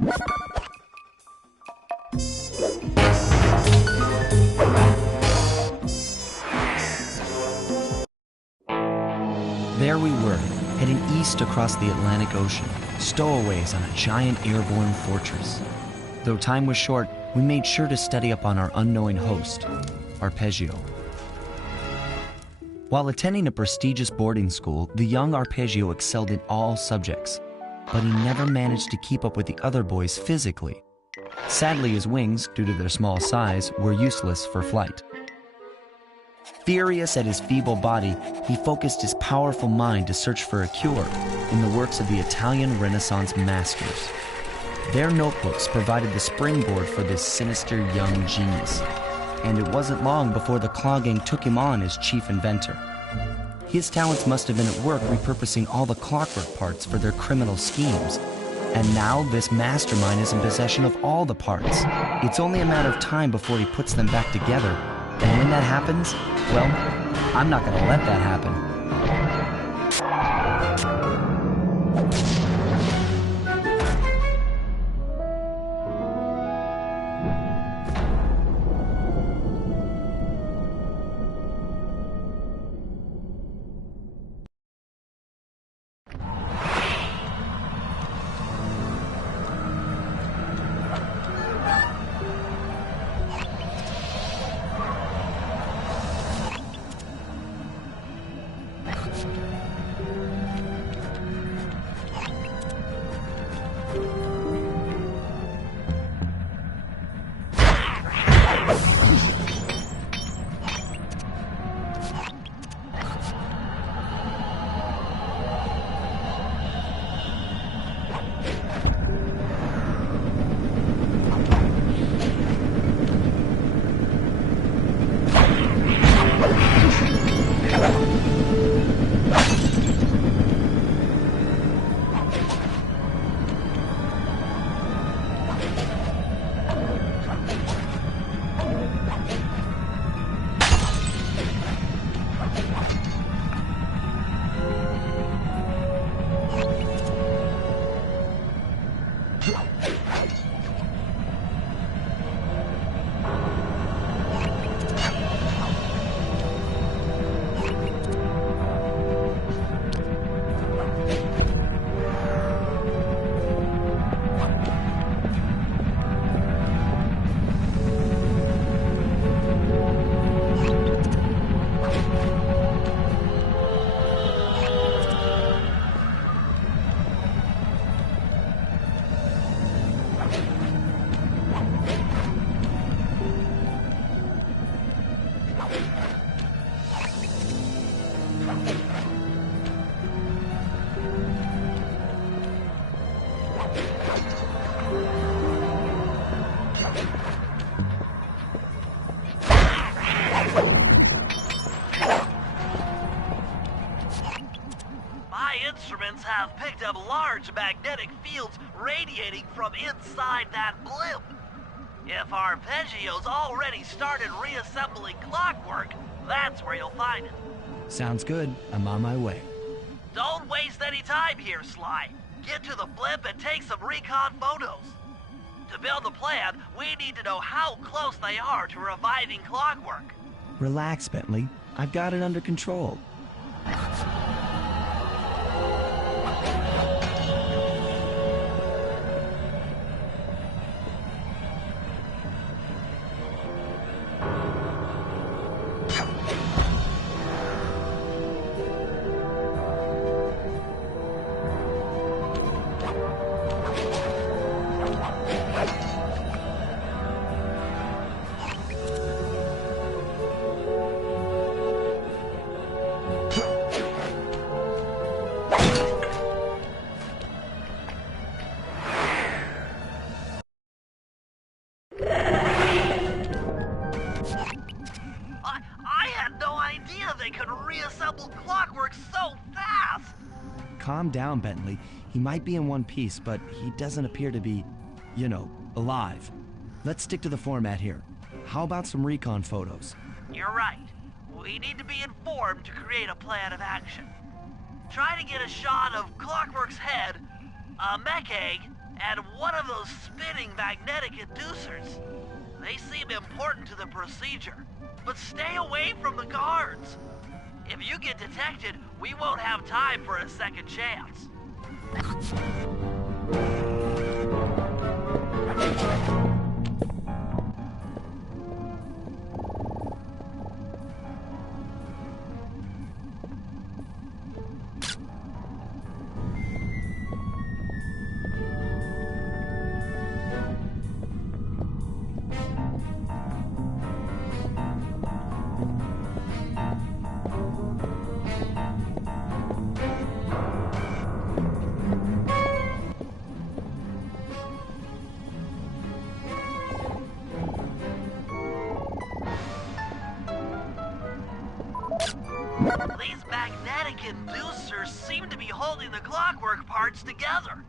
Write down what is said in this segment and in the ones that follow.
There we were, heading east across the Atlantic Ocean, stowaways on a giant airborne fortress. Though time was short, we made sure to study up on our unknowing host, Arpeggio. While attending a prestigious boarding school, the young Arpeggio excelled in all subjects, but he never managed to keep up with the other boys physically. Sadly, his wings, due to their small size, were useless for flight. Furious at his feeble body, he focused his powerful mind to search for a cure in the works of the Italian Renaissance masters. Their notebooks provided the springboard for this sinister young genius, and it wasn't long before the Klaww gang took him on as chief inventor. His talents must have been at work repurposing all the clockwork parts for their criminal schemes, and now this mastermind is in possession of all the parts. It's only a matter of time before he puts them back together, and when that happens, well, I'm not gonna let that happen. Have picked up large magnetic fields radiating from inside that blimp. If Arpeggio's already started reassembling clockwork, that's where you'll find it. Sounds good. I'm on my way. Don't waste any time here, Sly. Get to the blimp and take some recon photos. To build a plan, we need to know how close they are to reviving clockwork. Relax, Bentley. I've got it under control. Calm down, Bentley. He might be in one piece, but he doesn't appear to be, you know, alive. Let's stick to the format here. How about some recon photos? You're right. We need to be informed to create a plan of action. Try to get a shot of Clockwork's head, a mech egg, and one of those spinning magnetic inducers. They seem important to the procedure, but stay away from the guards. If you get detected, we won't have time for a second chance. These magnetic inducers seem to be holding the clockwork parts together.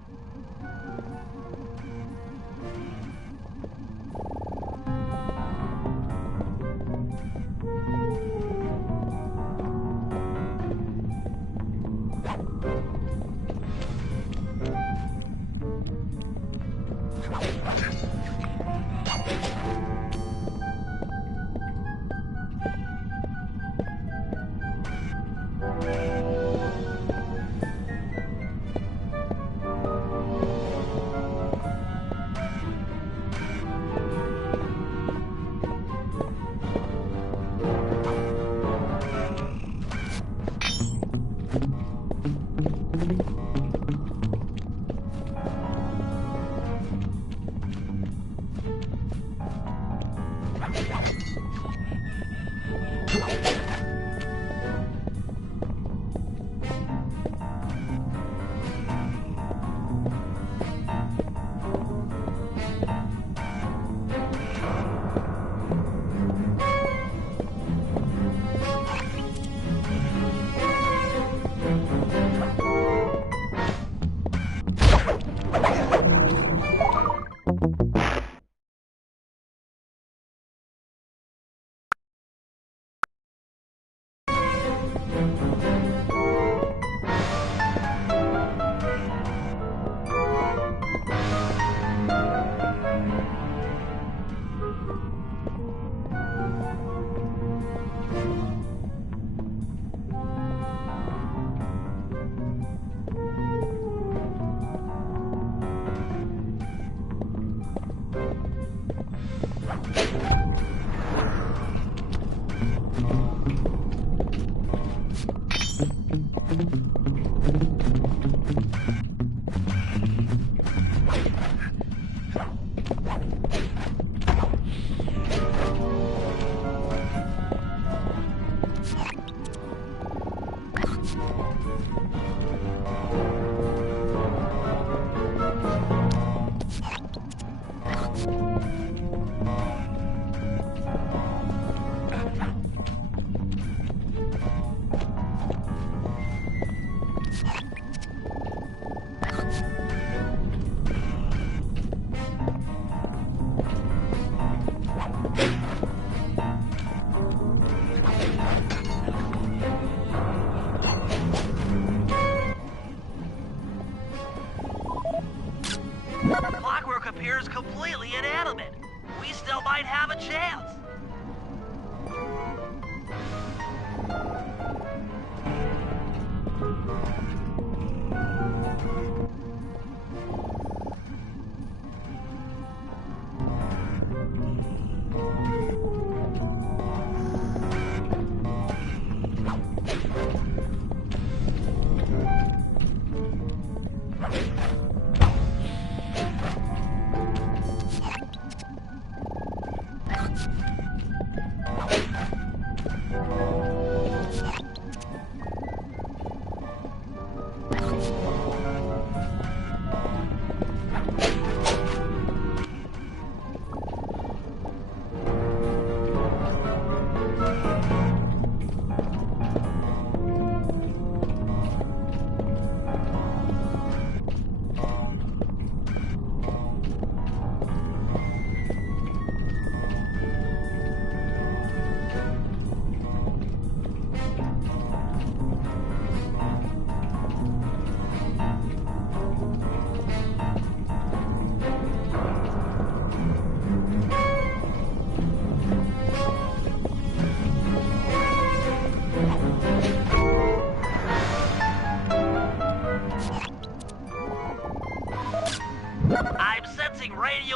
Clockwork appears completely inanimate. We still might have a chance.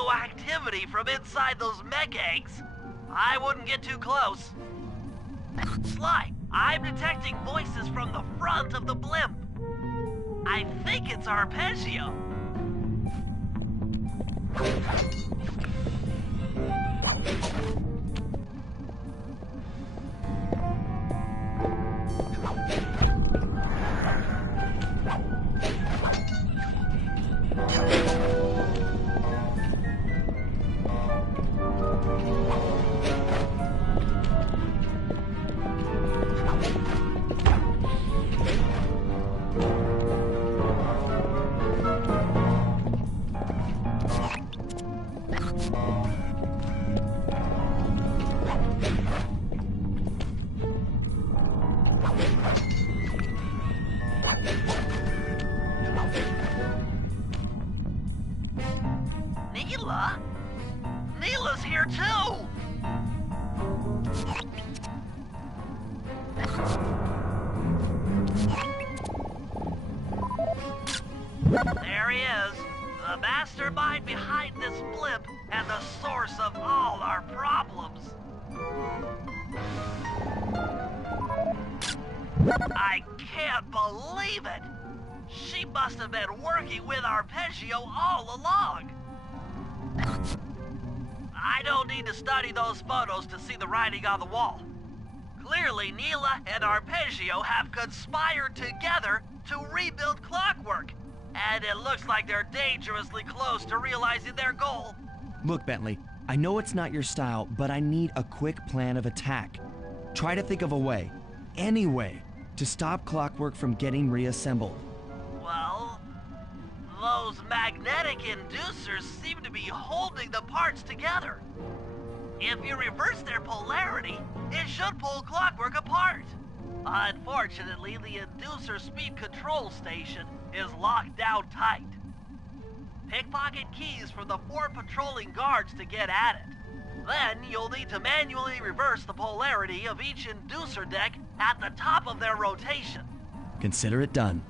radioactivity from inside those mech eggs. I wouldn't get too close. Sly, I'm detecting voices from the front of the blimp. I think it's Arpeggio. Neela? Neela's here too! There he is, the mastermind behind this blimp and the source of all our problems. I can't believe it! She must have been working with Arpeggio all along. I don't need to study those photos to see the writing on the wall. Clearly, Neela and Arpeggio have conspired together to rebuild Clockwork, and it looks like they're dangerously close to realizing their goal. Look, Bentley, I know it's not your style, but I need a quick plan of attack. Try to think of a way, any way, to stop Clockwork from getting reassembled. Well, those magnetic inducers seem to be holding the parts together. If you reverse their polarity, it should pull Clockwork apart. Unfortunately, the inducer speed control station is locked down tight. Pickpocket keys from the 4 patrolling guards to get at it. Then you'll need to manually reverse the polarity of each inducer deck at the top of their rotation. Consider it done.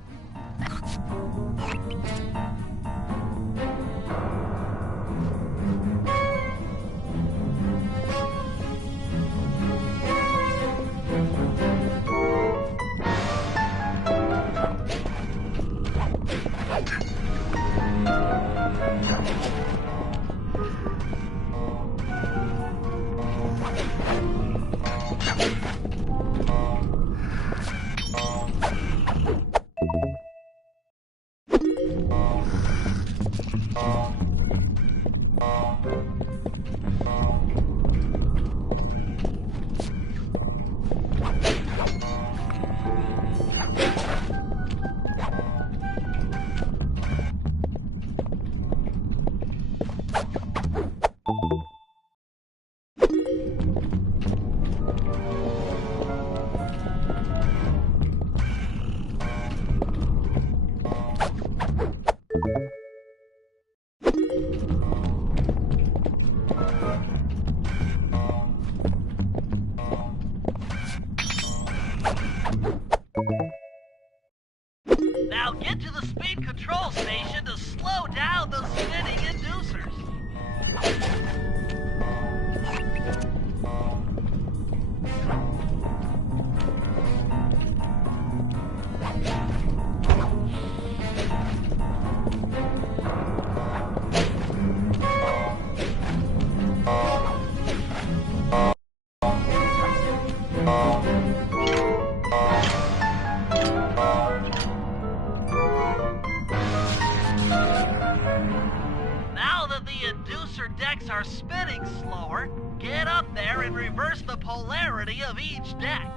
Now get to the speed control station to slow down those spinning inducers. Decks are spinning slower, get up there and reverse the polarity of each deck.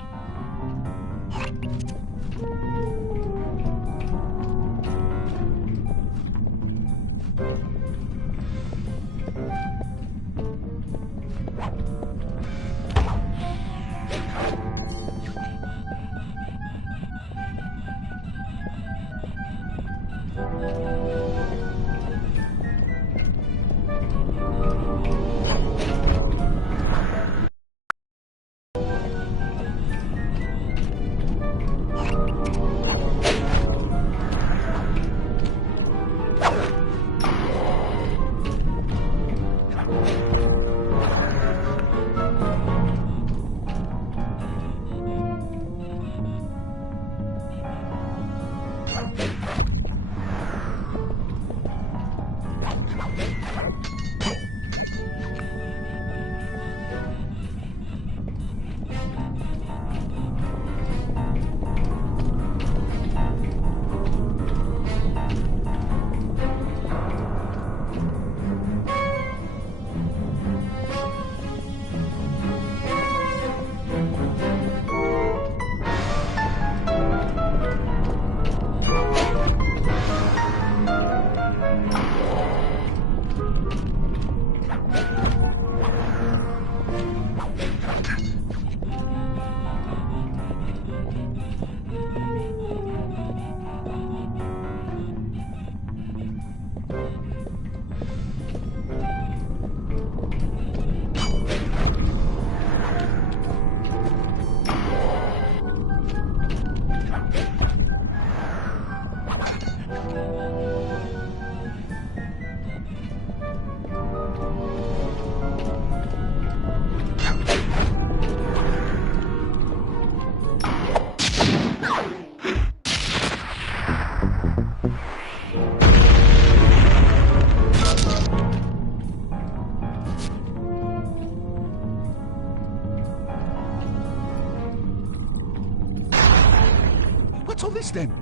this then?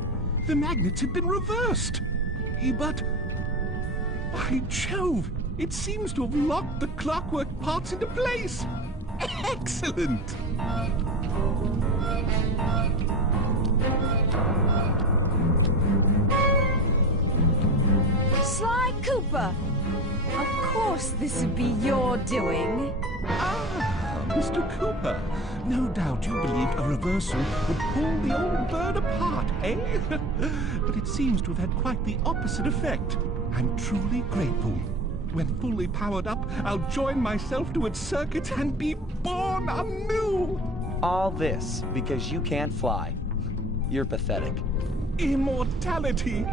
The magnets had been reversed. But... by Jove! It seems to have locked the clockwork parts into place! Excellent! Sly Cooper! Of course this would be your doing. Ah, Mr. Cooper. No doubt you believed a reversal would pull the old bird apart, eh? But it seems to have had quite the opposite effect. I'm truly grateful. When fully powered up, I'll join myself to its circuits and be born anew! All this because you can't fly. You're pathetic. Immortality!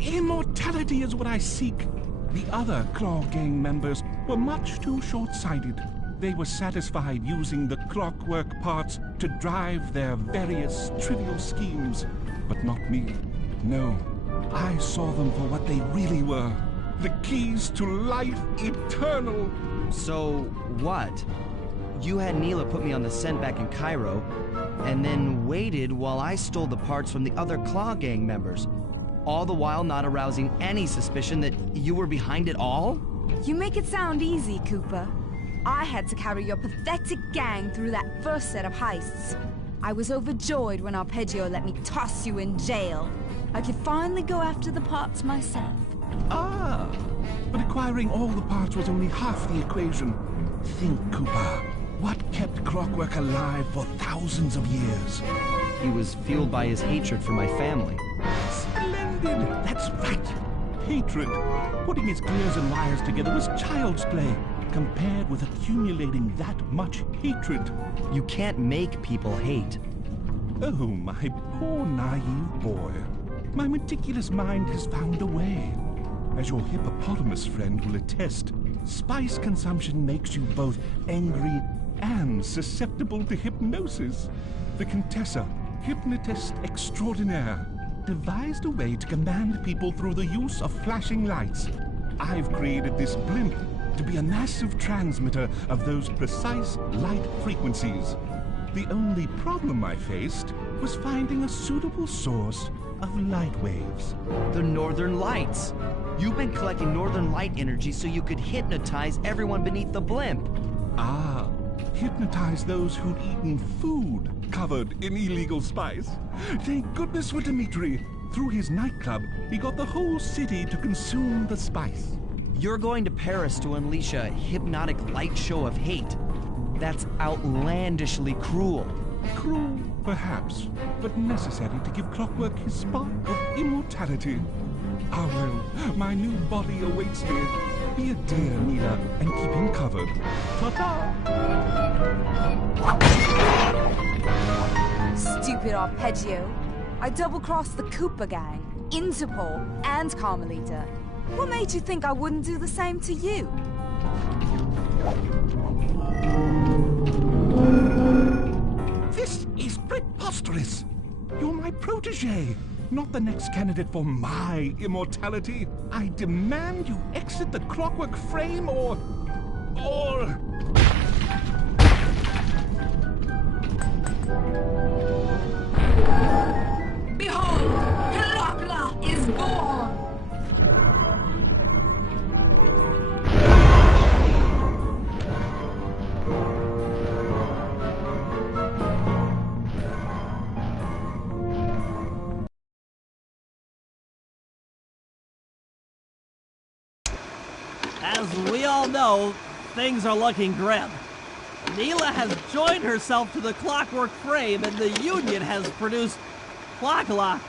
Immortality is what I seek. The other Klaww gang members were much too short-sighted. They were satisfied using the clockwork parts to drive their various trivial schemes. But not me. No, I saw them for what they really were. The keys to life eternal. So, what? You had Neela put me on the scent back in Cairo, and then waited while I stole the parts from the other Klaww gang members, all the while not arousing any suspicion that you were behind it all? You make it sound easy, Cooper. I had to carry your pathetic gang through that first set of heists. I was overjoyed when Arpeggio let me toss you in jail. I could finally go after the parts myself. Ah, but acquiring all the parts was only half the equation. Think, Cooper. What kept clockwork alive for thousands of years? He was fueled by his hatred for my family. Splendid! That's right. Hatred. Putting his gears and wires together was child's play, compared with accumulating that much hatred. You can't make people hate. Oh, my poor naive boy. My meticulous mind has found a way. As your hippopotamus friend will attest, spice consumption makes you both angry and susceptible to hypnosis. The Contessa, hypnotist extraordinaire, devised a way to command people through the use of flashing lights. I've created this blimp to be a massive transmitter of those precise light frequencies. The only problem I faced was finding a suitable source of light waves. The Northern Lights. You've been collecting Northern Light energy so you could hypnotize everyone beneath the blimp. Ah, hypnotize those who'd eaten food covered in illegal spice. Thank goodness for Dmitri. Through his nightclub, he got the whole city to consume the spice. You're going to Paris to unleash a hypnotic light show of hate. That's outlandishly cruel. Cruel, perhaps, but necessary to give clockwork his spark of immortality. Ah well, my new body awaits me. Be a dear, Neela, and keep him covered. Ta-ta! Stupid Arpeggio. I double-crossed the Cooper gang, Interpol, and Carmelita. What made you think I wouldn't do the same to you? This is preposterous! You're my protege, not the next candidate for my immortality. I demand you exit the clockwork frame or... Behold, Klaww is born! As we all know, things are looking grim. Neela has joined herself to the clockwork frame and the Union has produced Klaww.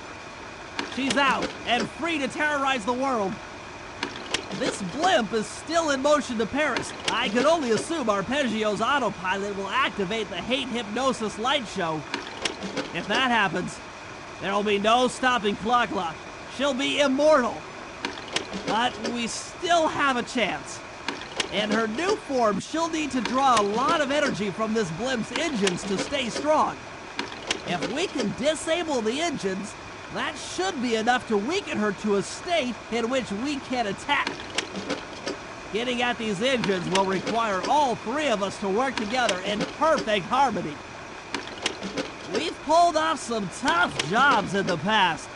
She's out and free to terrorize the world. This blimp is still in motion to Paris. I can only assume Arpeggio's autopilot will activate the hate hypnosis light show. If that happens, there will be no stopping Klaww. She'll be immortal. But we still have a chance. In her new form, she'll need to draw a lot of energy from this blimp's engines to stay strong. If we can disable the engines, that should be enough to weaken her to a state in which we can attack. Getting at these engines will require all three of us to work together in perfect harmony. We've pulled off some tough jobs in the past,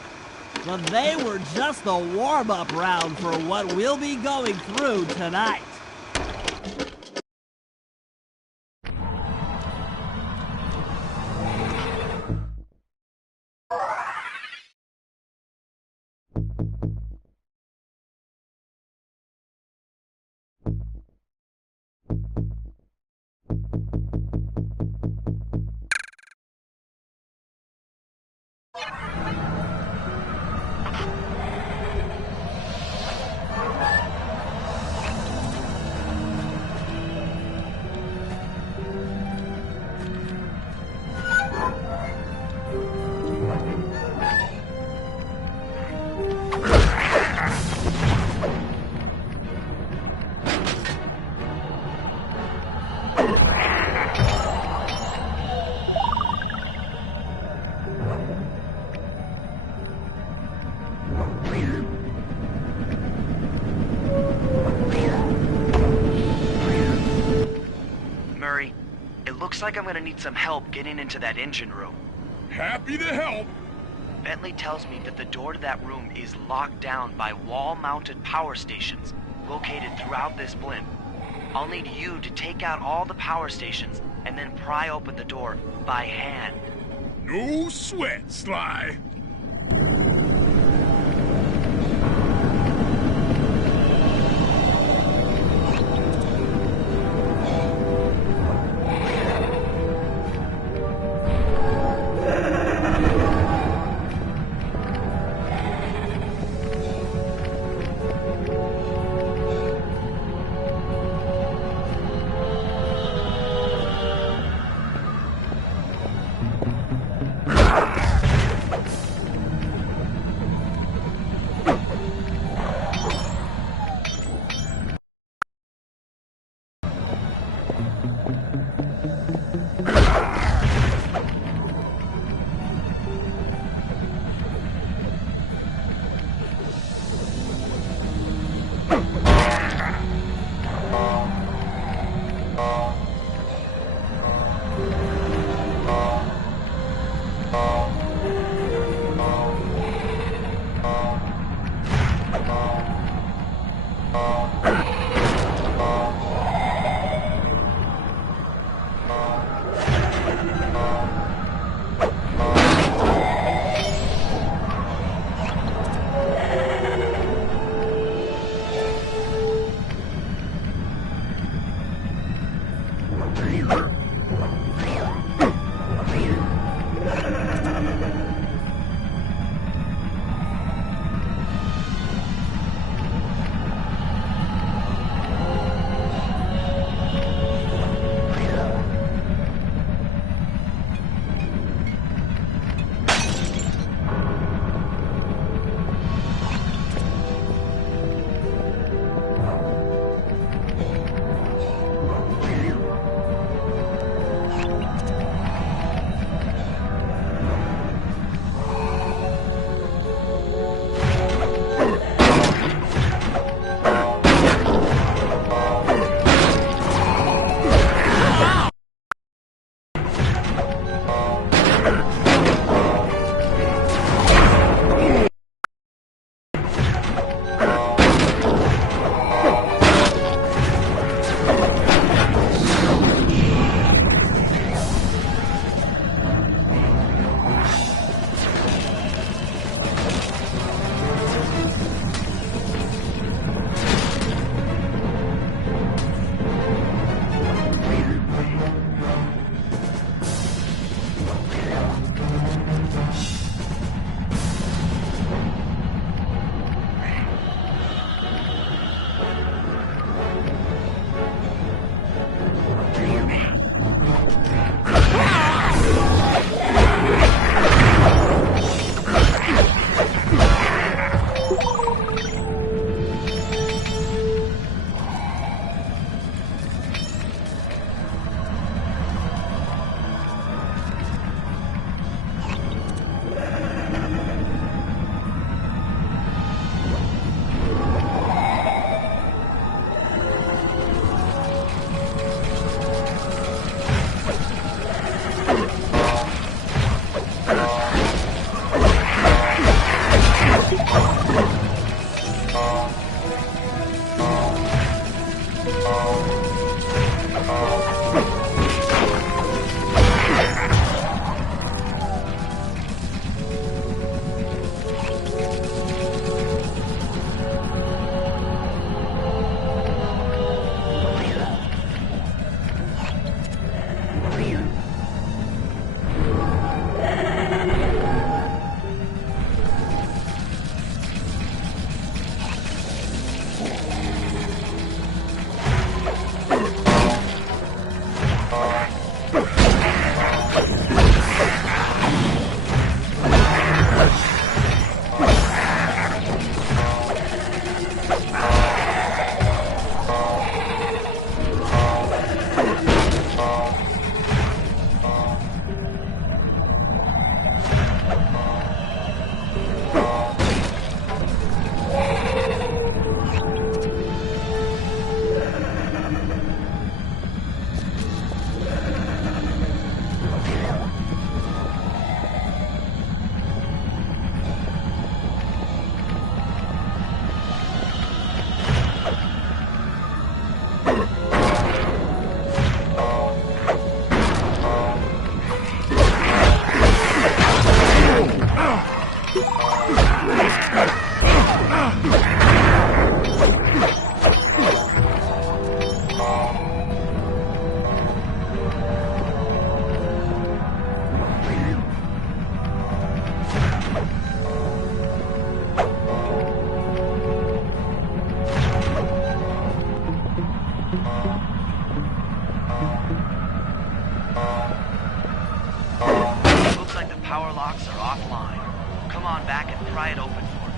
but they were just the warm-up round for what we'll be going through tonight. Looks like I'm gonna need some help getting into that engine room. Happy to help. Bentley tells me that the door to that room is locked down by wall-mounted power stations located throughout this blimp. I'll need you to take out all the power stations and then pry open the door by hand. No sweat, Sly. Looks like the power locks are offline. Come on back and pry it open for me.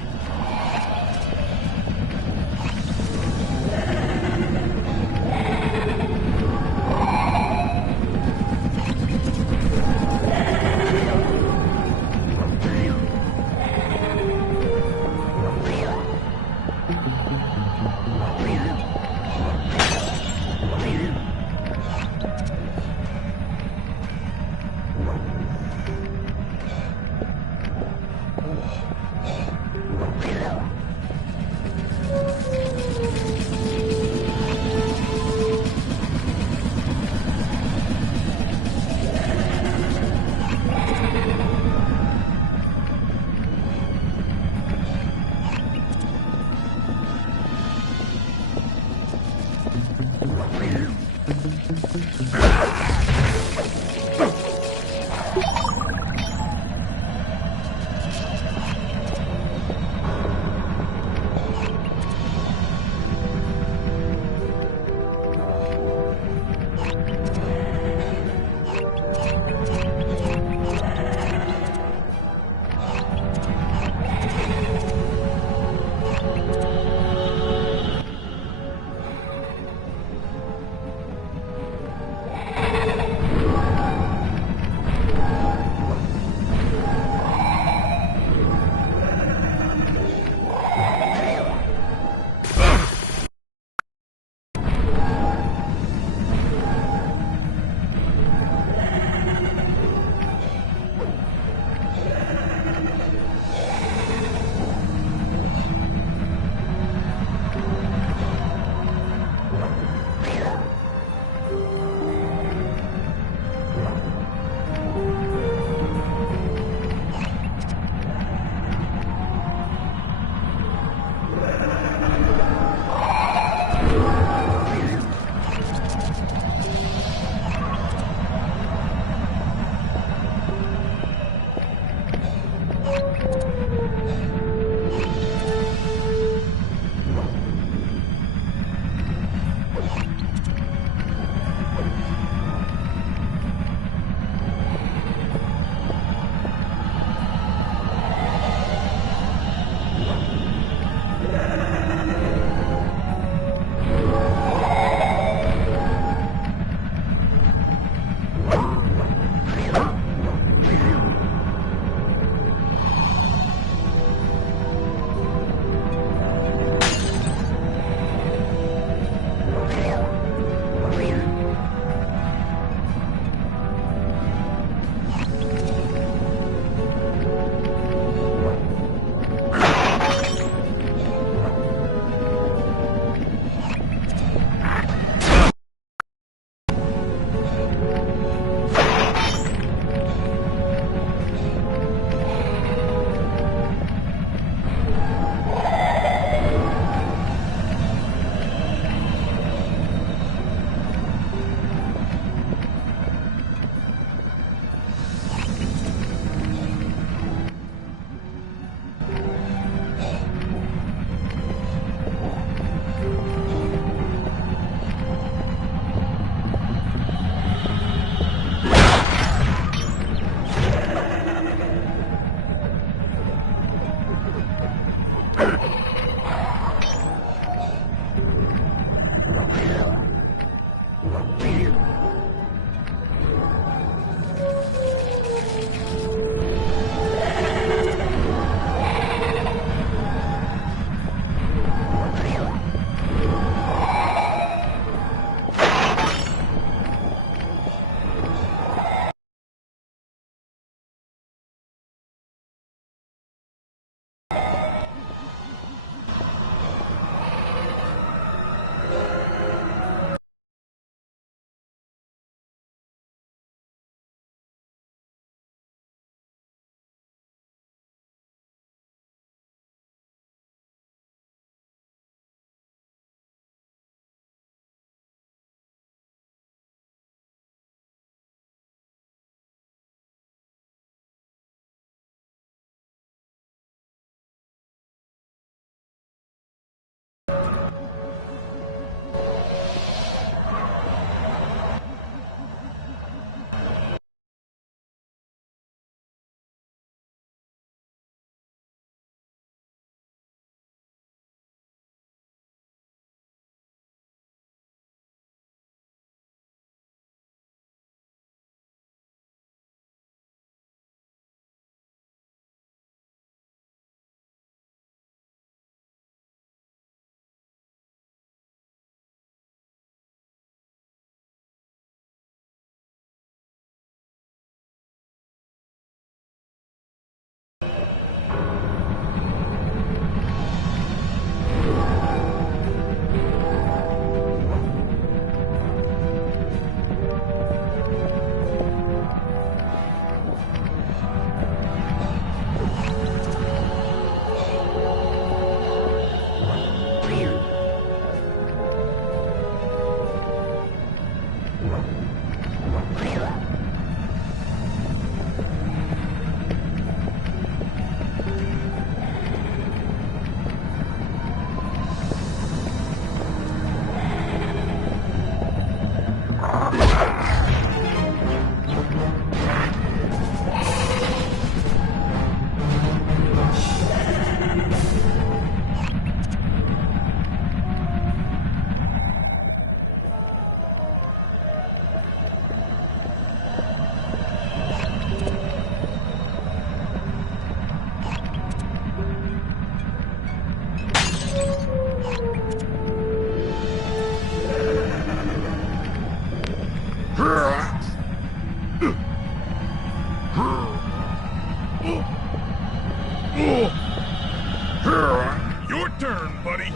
Your turn, buddy.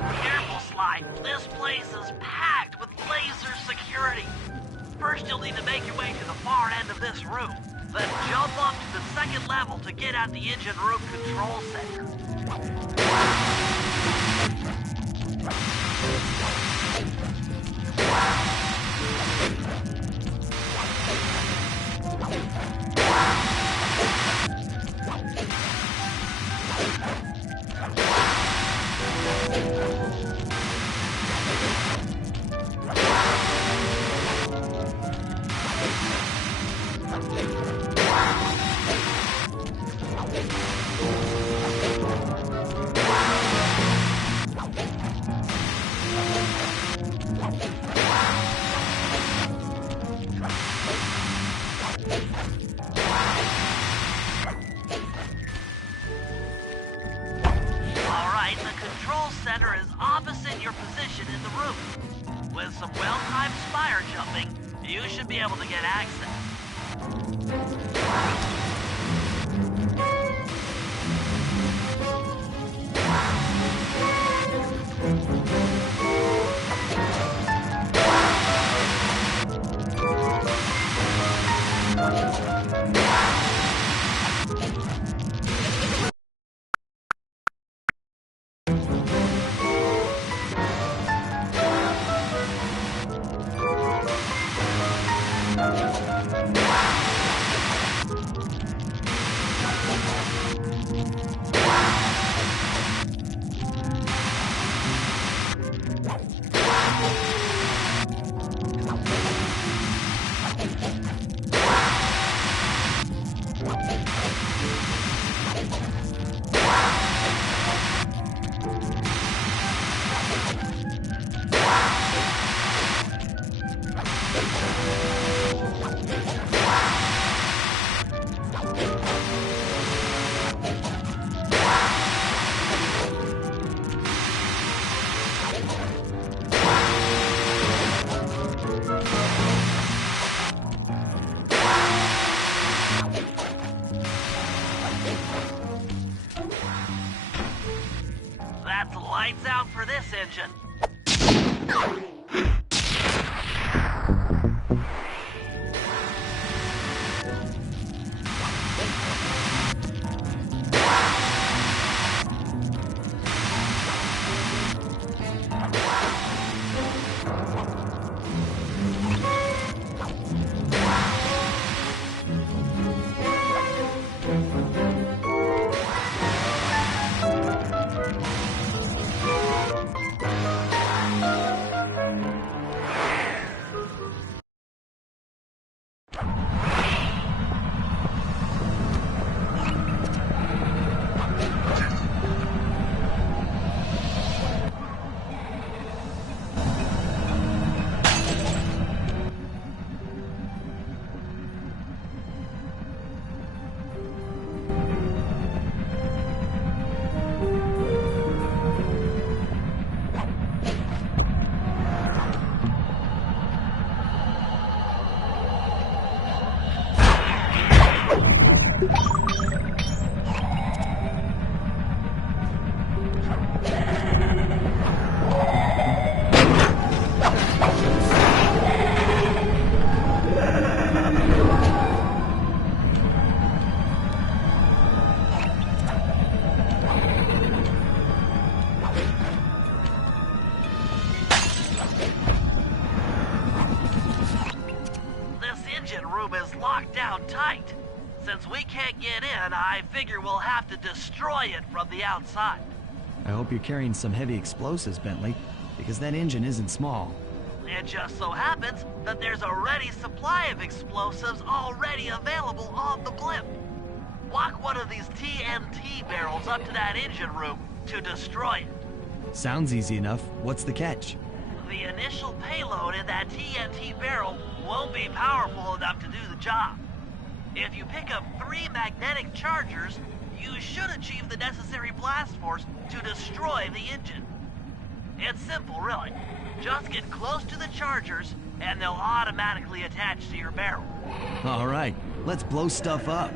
Careful, Sly. This place is packed with laser security. First, you'll need to make your way to the far end of this room. Then jump up to the second level to get at the engine room control center. Center is opposite your position in the room. With some well-timed spire jumping, you should be able to get access. That's lights out for this engine. locked down tight. Since we can't get in, I figure we'll have to destroy it from the outside. I hope you're carrying some heavy explosives, Bentley, because that engine isn't small. It just so happens that there's a ready supply of explosives already available on the blimp. Walk one of these TNT barrels up to that engine room to destroy it. Sounds easy enough. What's the catch? The initial payload in that TNT barrel won't be powerful enough to do the job. If you pick up 3 magnetic chargers, you should achieve the necessary blast force to destroy the engine. It's simple, really. Just get close to the chargers, and they'll automatically attach to your barrel. All right, let's blow stuff up.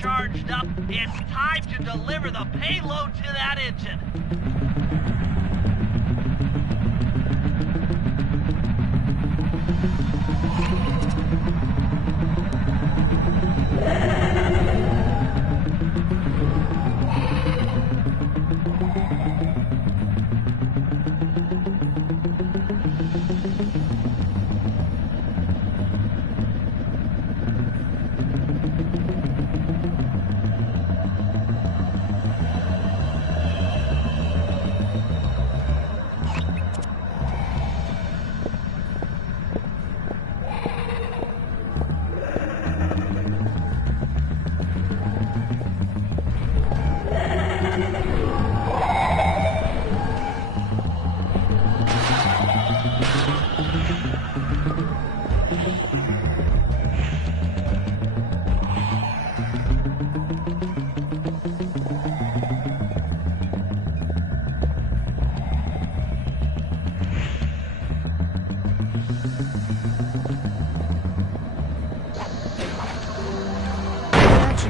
Charged up, it's time to deliver the payload to that engine.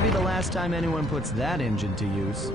Be the last time anyone puts that engine to use.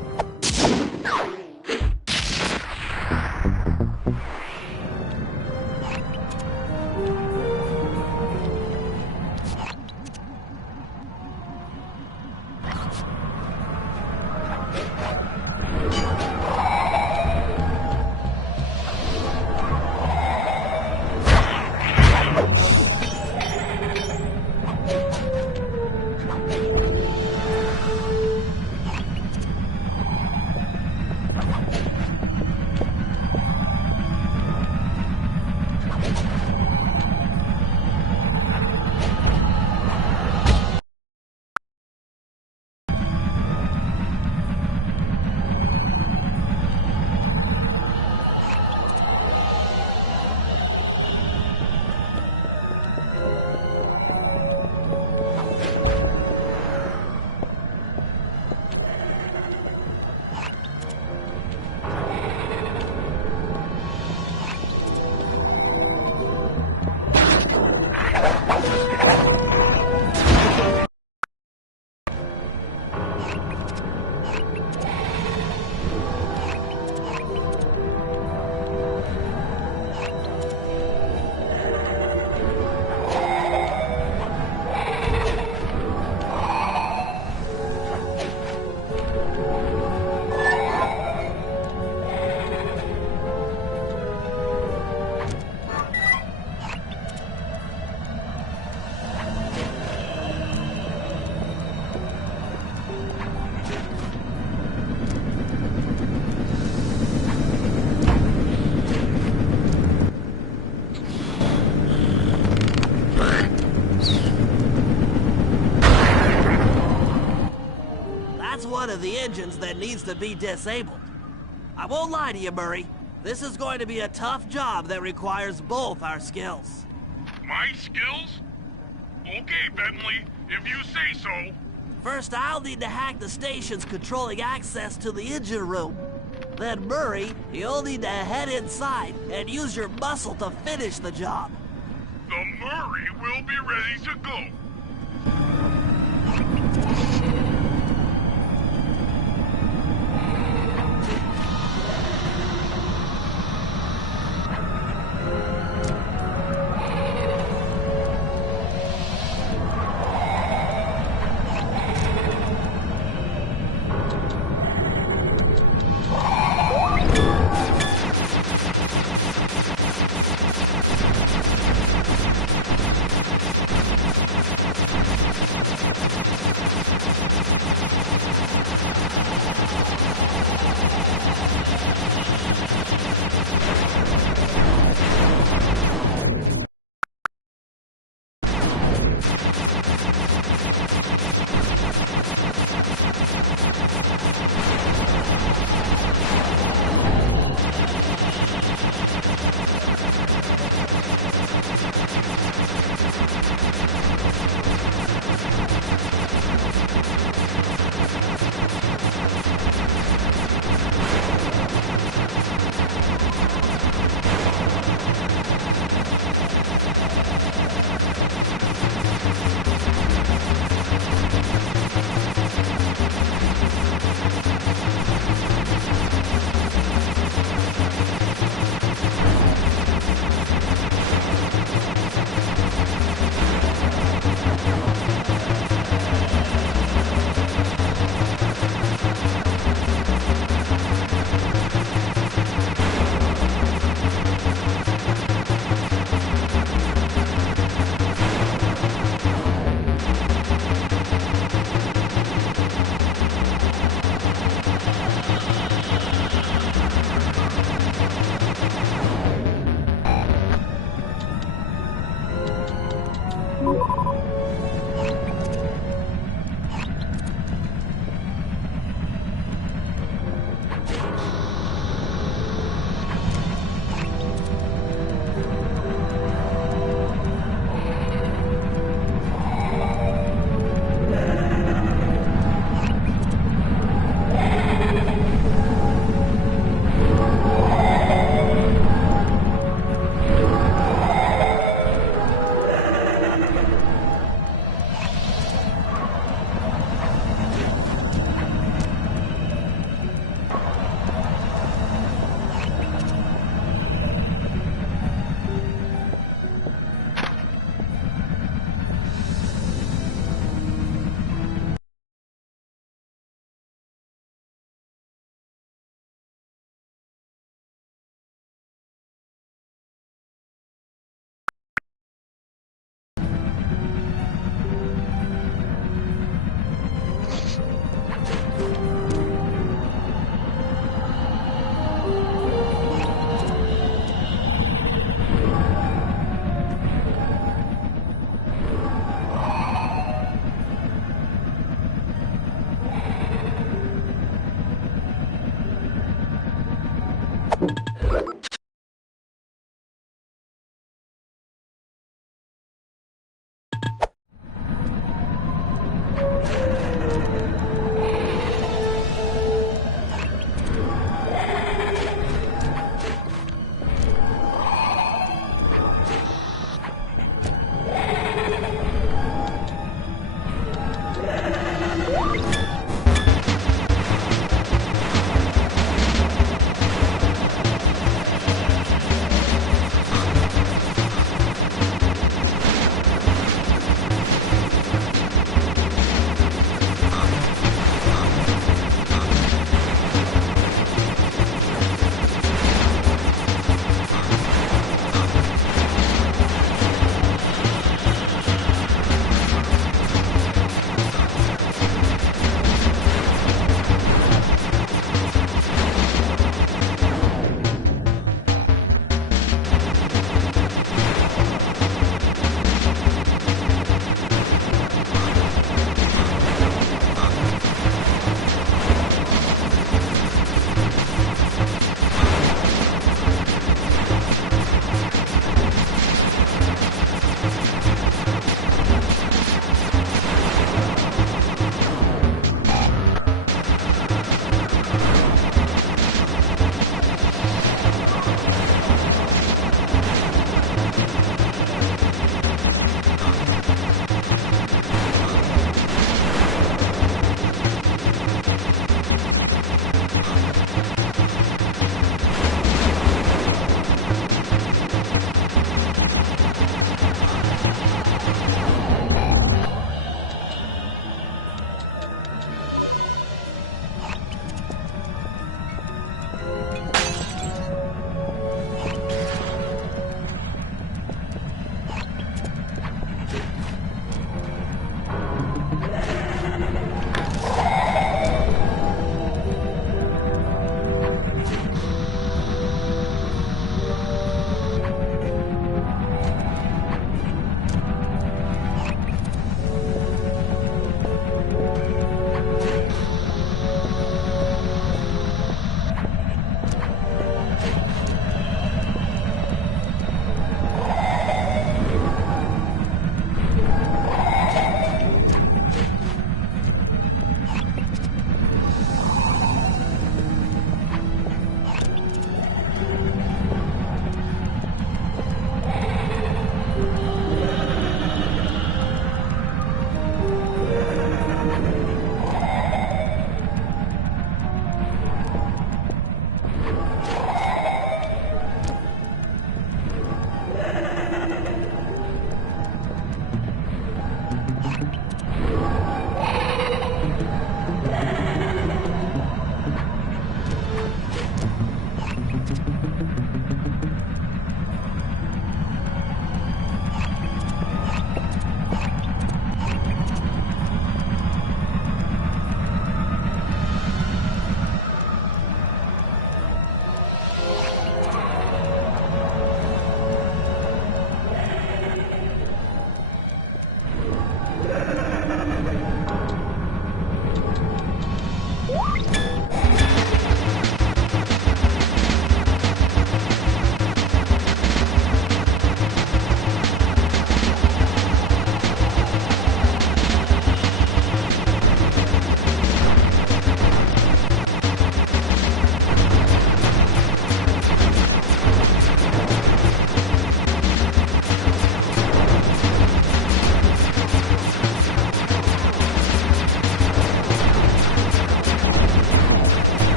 One of the engines that needs to be disabled. I won't lie to you, Murray. This is going to be a tough job that requires both our skills. My skills? Okay, Bentley, if you say so. First, I'll need to hack the stations controlling access to the engine room. Then, Murray, you'll need to head inside and use your muscle to finish the job. The Murray will be ready to go.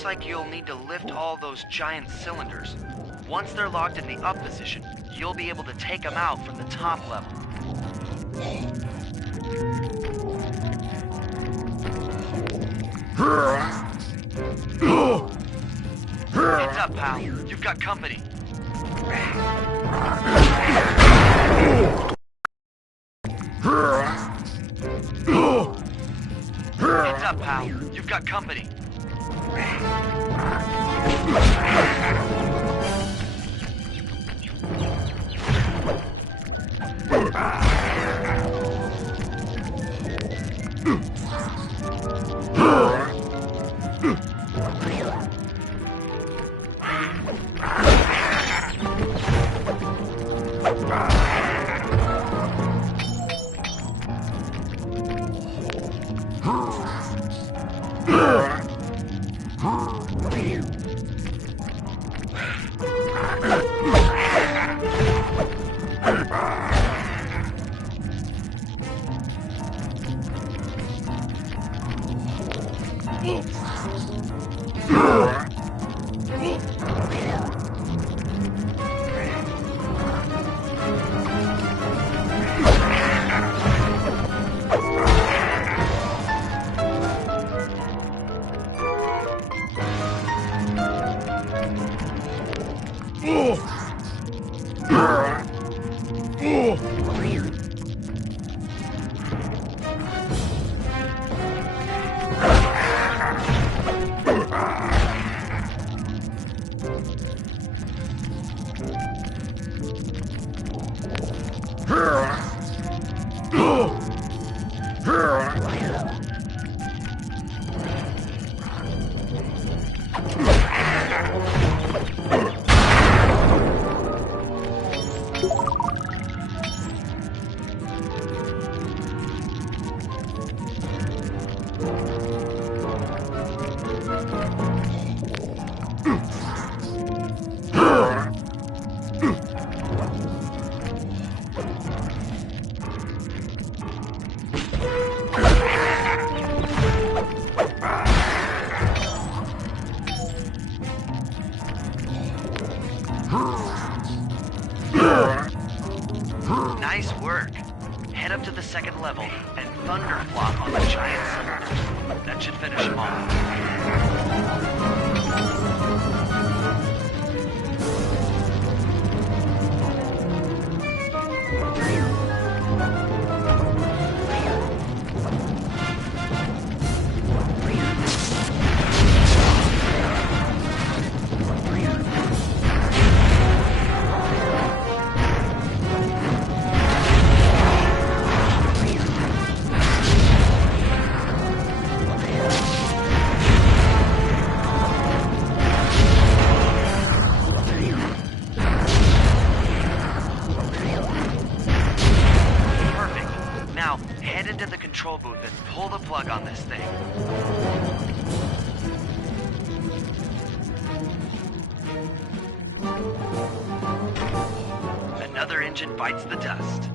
Looks like you'll need to lift all those giant cylinders. Once they're locked in the up position, you'll be able to take them out from the top level. Heads up, pal. You've got company. Heads up, pal. You've got company. Nice work. Head up to the second level and thunderflop on the giant cylinders. That should finish them off. Control booth and pull the plug on this thing. Another engine bites the dust.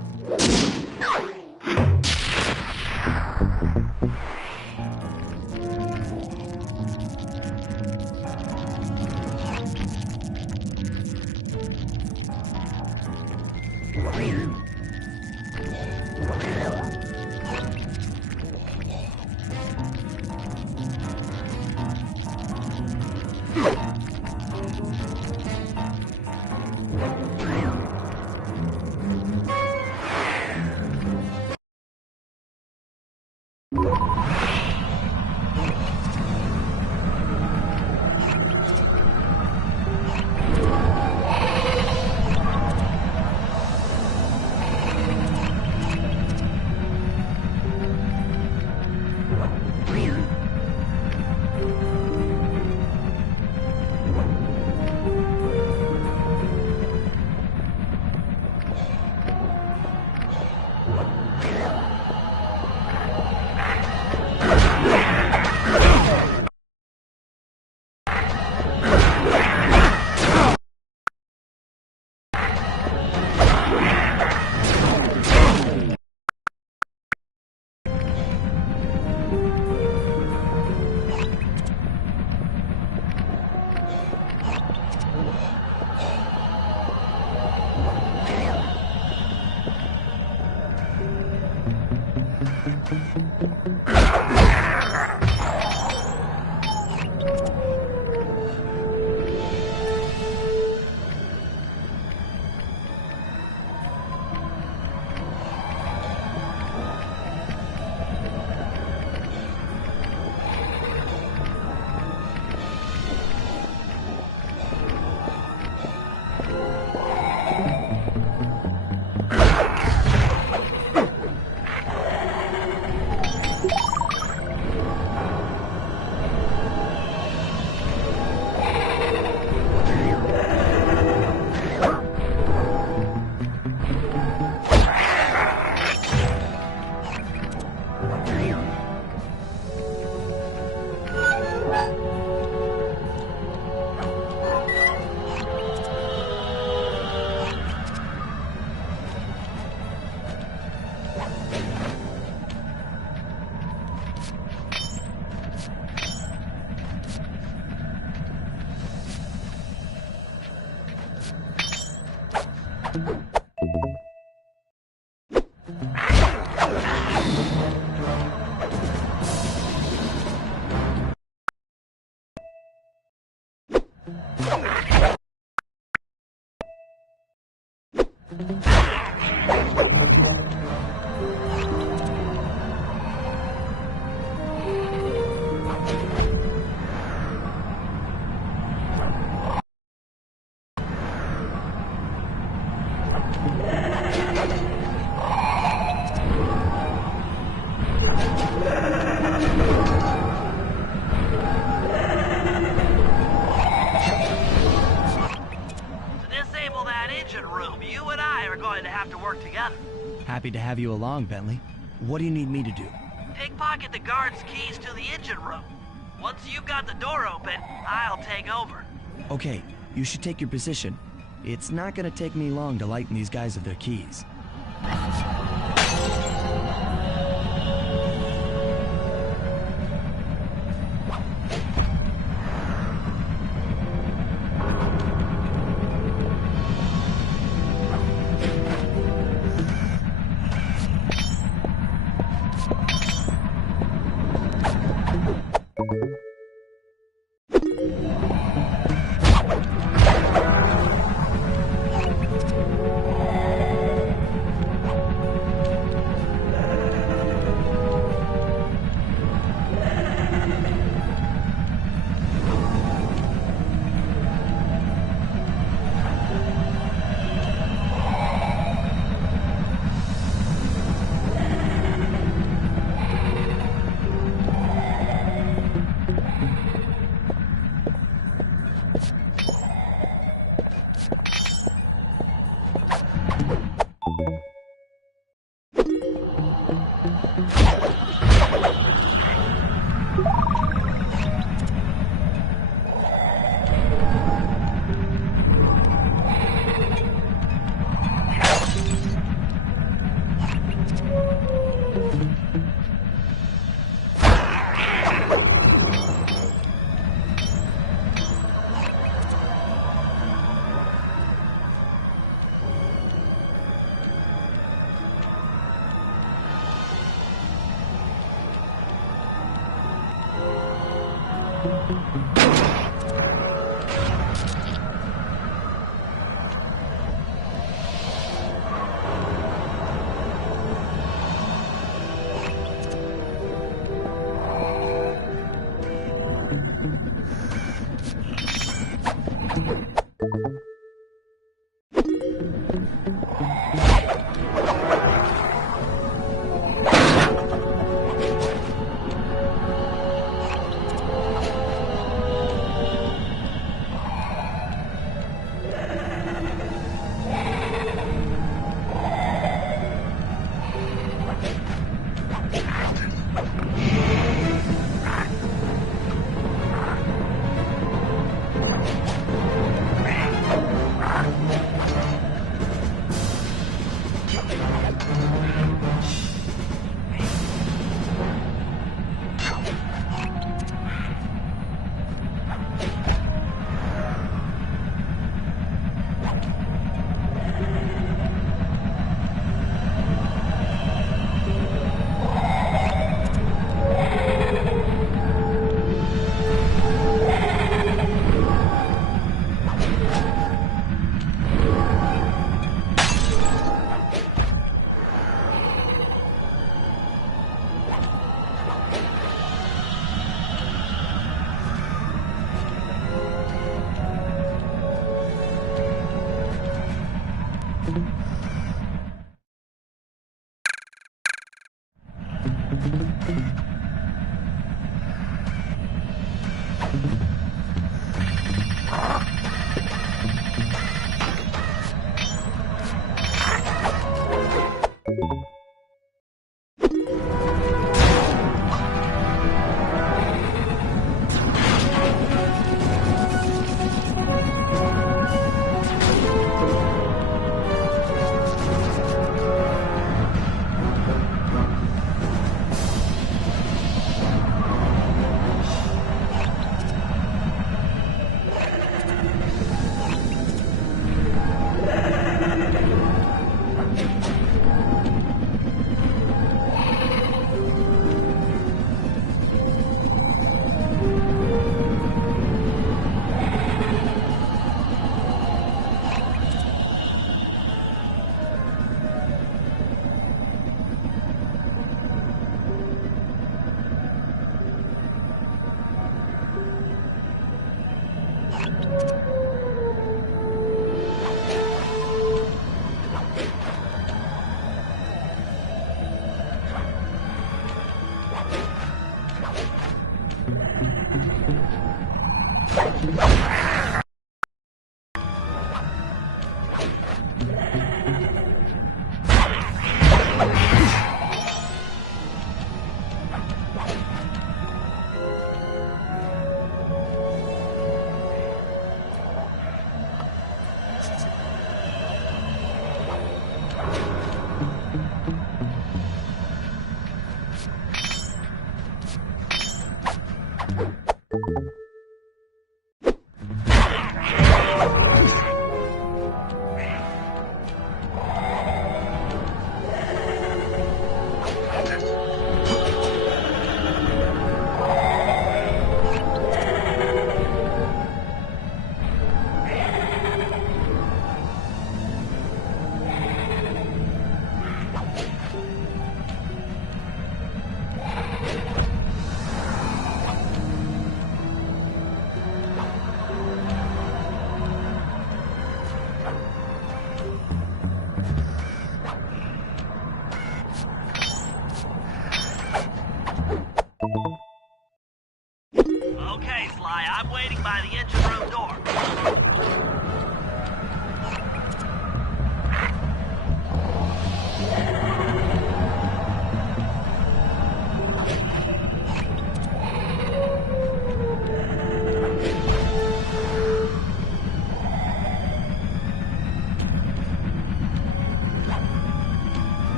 Happy to have you along, Bentley. What do you need me to do? Pickpocket the guard's keys to the engine room. Once you've got the door open, I'll take over. Okay, you should take your position. It's not gonna take me long to lighten these guys of their keys. Okay, Sly, I'm waiting by the engine room door.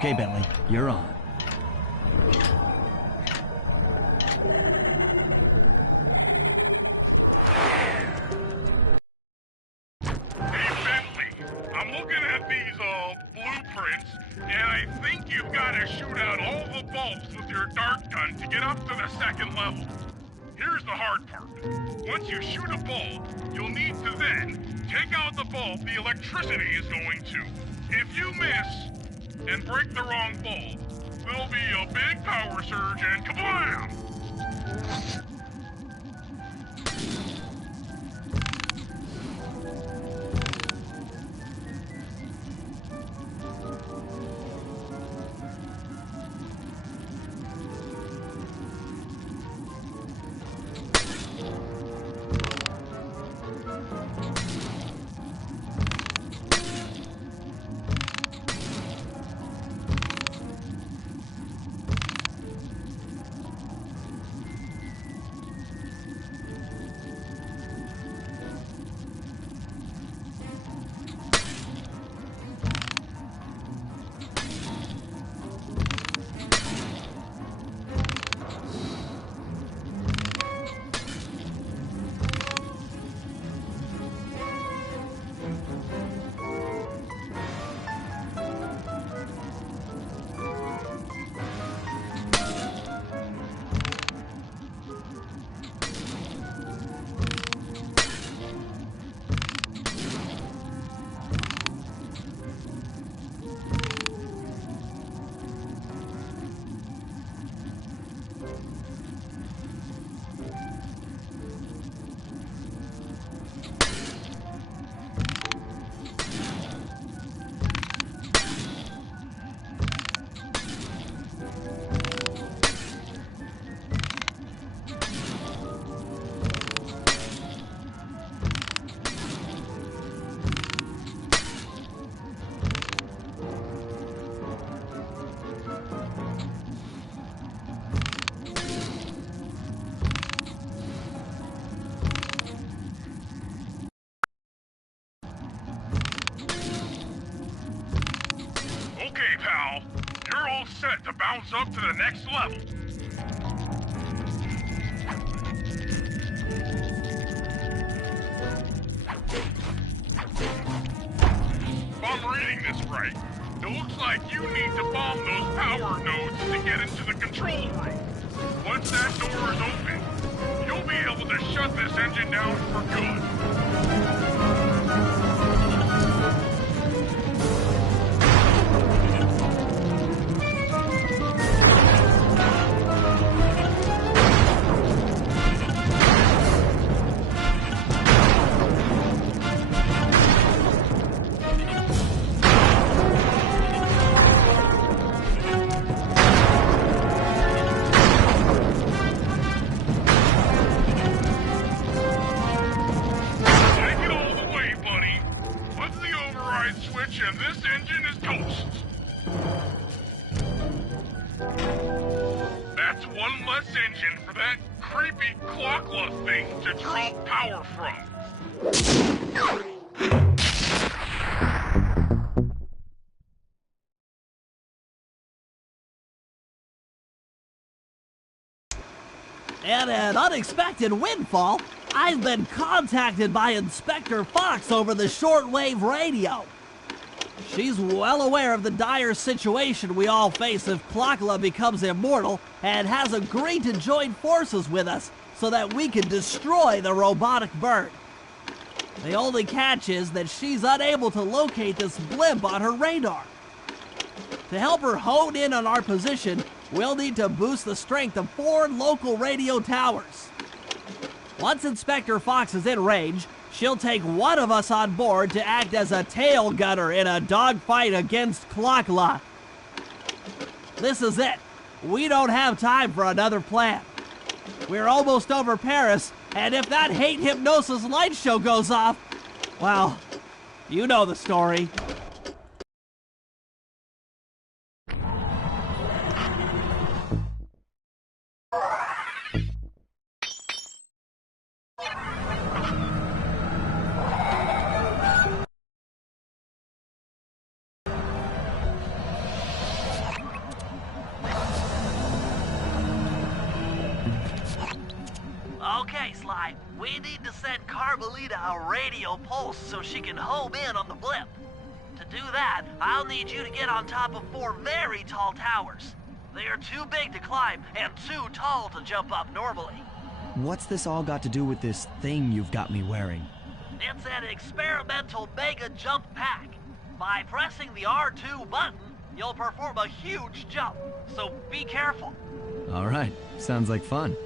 Okay, Bentley, you're on. Hey, Bentley, I'm looking at these, blueprints, and I think you've got to shoot out all the bulbs with your dart gun to get up to the second level. Here's the hard part. Once you shoot a bulb, you'll need to then take out the bulb the electricity is going to. If you miss and break the wrong bulb, there'll be a big power surge and kablam! to bounce up to the next level. If I'm reading this right, it looks like you need to bomb those power nodes to get into the control room. Once that door is open, you'll be able to shut this engine down for good. And this engine is toast. That's one less engine for that creepy Klaww thing to draw power from. And an unexpected windfall, I've been contacted by Inspector Fox over the shortwave radio. She's well aware of the dire situation we all face if Klaww becomes immortal and has agreed to join forces with us so that we can destroy the robotic bird. The only catch is that she's unable to locate this blimp on her radar. To help her hone in on our position, we'll need to boost the strength of 4 local radio towers. Once Inspector Fox is in range, she'll take one of us on board to act as a tail gunner in a dogfight against Klaww. This is it. We don't have time for another plan. We're almost over Paris, and if that hate hypnosis light show goes off, well, you know the story. Okay, Sly, we need to send Carmelita a radio pulse so she can home in on the blimp. To do that, I'll need you to get on top of 4 very tall towers. They are too big to climb and too tall to jump up normally. What's this all got to do with this thing you've got me wearing? It's an experimental mega jump pack. By pressing the R2 button, you'll perform a huge jump, so be careful. All right, sounds like fun.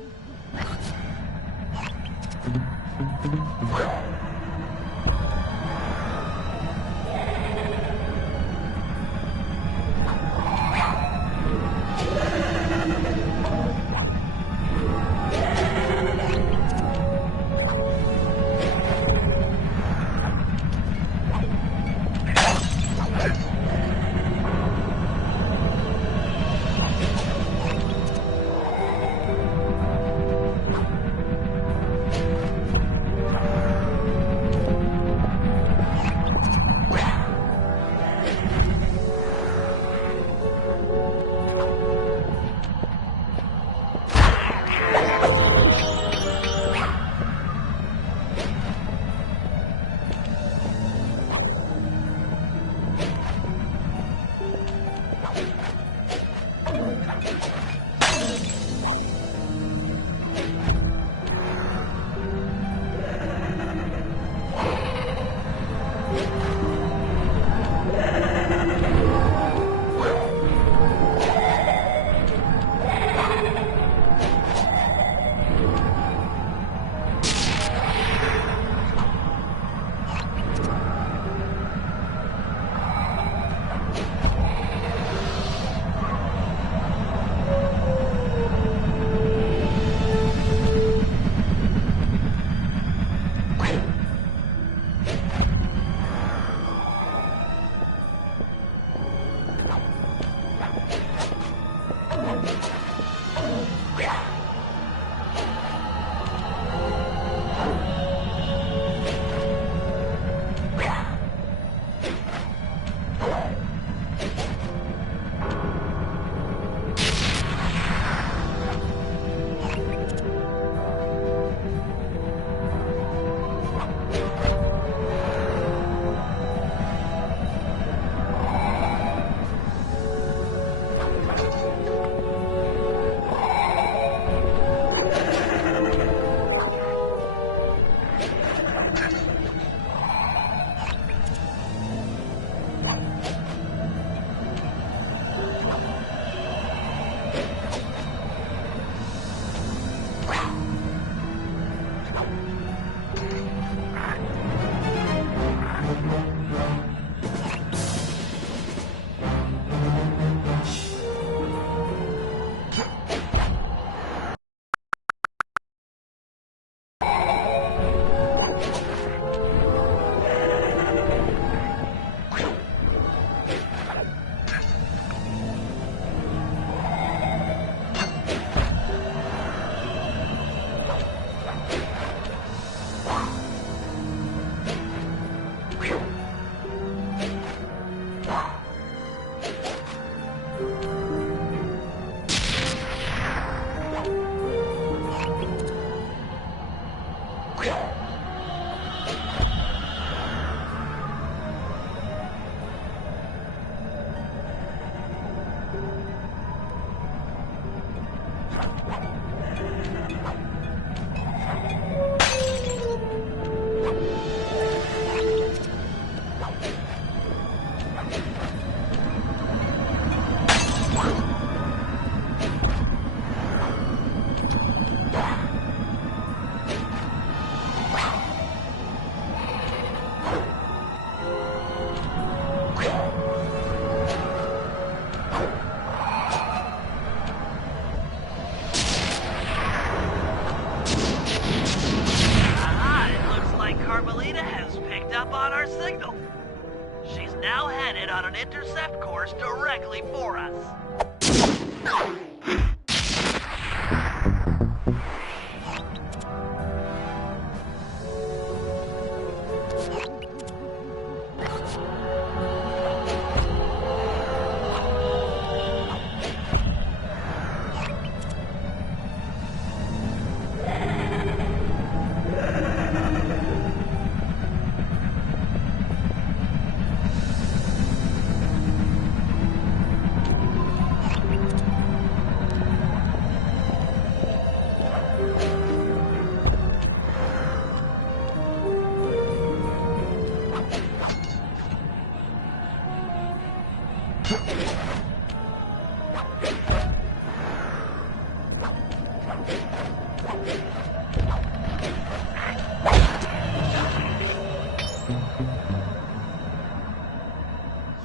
Now headed on an intercept course directly for us.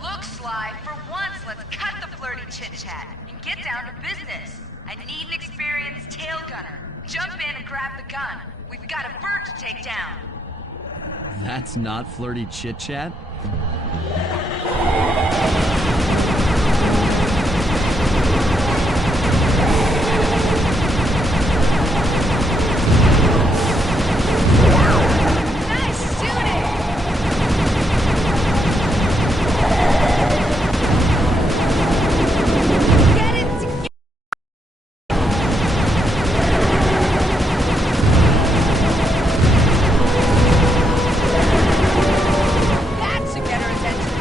Look, Sly, for once, let's cut the flirty chit-chat and get down to business. I need an experienced tail gunner. Jump in and grab the gun. We've got a bird to take down. That's not flirty chit-chat? Nice shooting! Get it together! That should get her attention.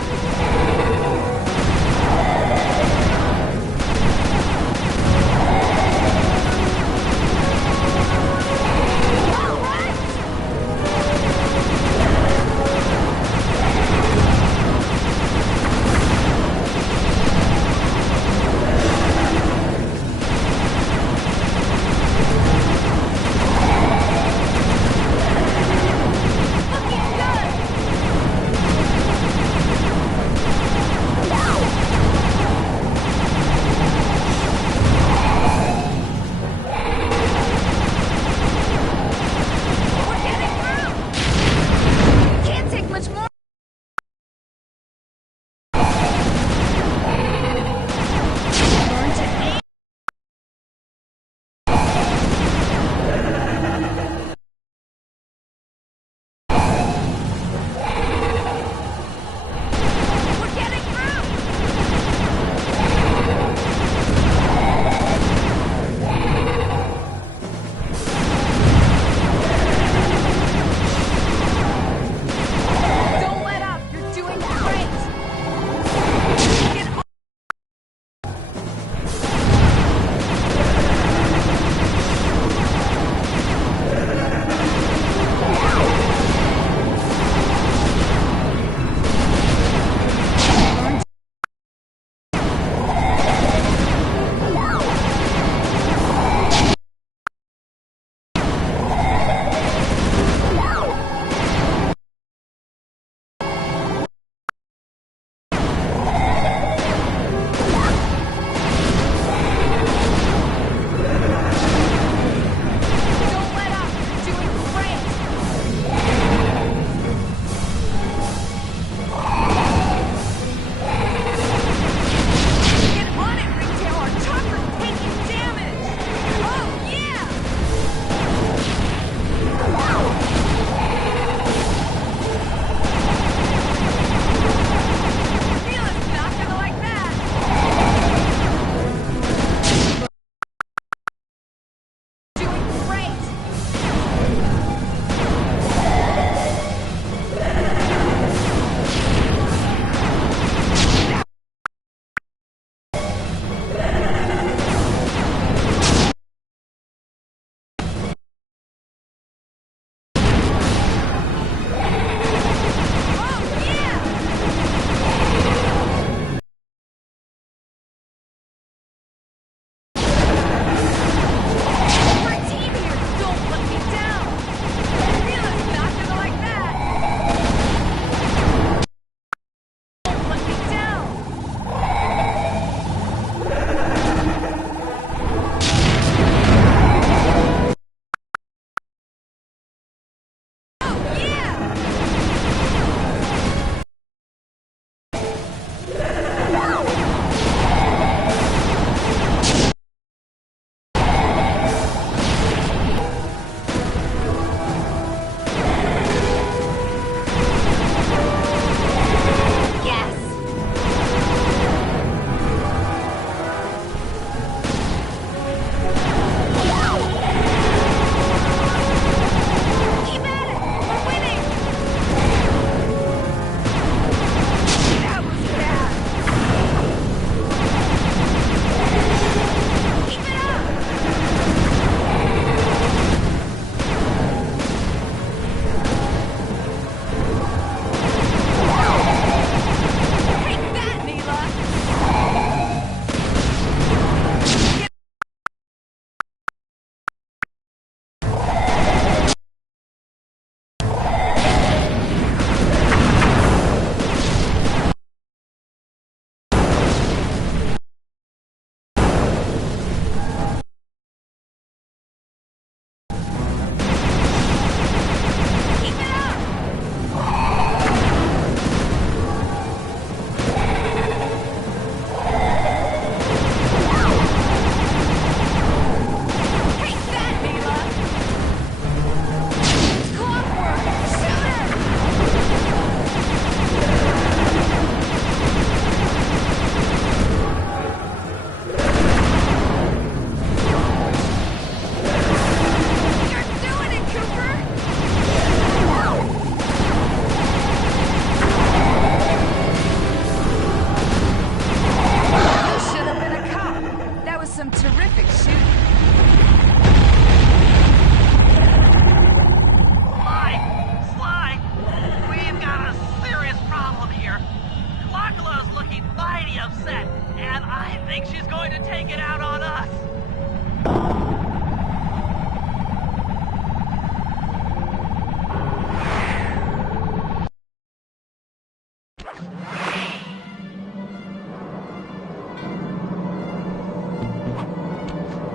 think she's going to take it out on us.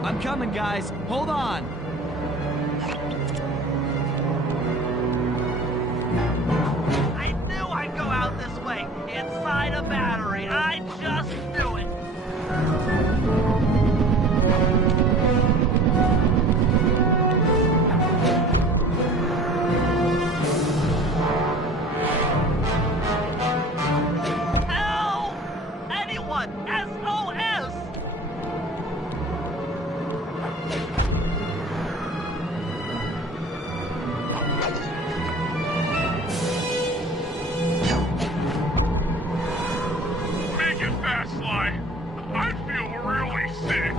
I'm coming, guys. Hold on. I knew I'd go out this way, inside a battery. I just knew it. Help! Anyone! SOS! Make it fast, Sly. I feel really sick.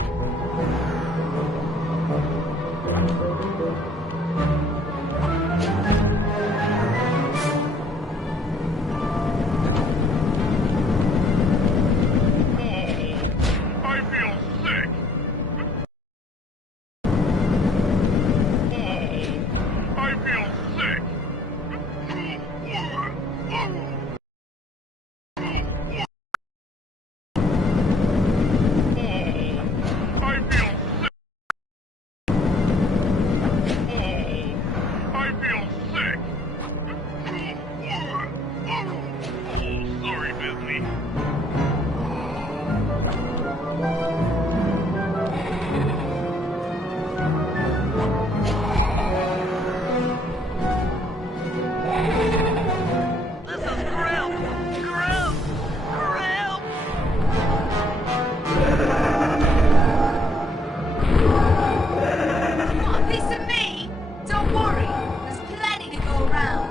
Oh, I feel sick. Oh, I feel sick. I feel sick. I feel sick. Oh, sorry, Disney. This is grim! Grim! Grim! Want a piece of me? Don't worry, there's plenty to go around.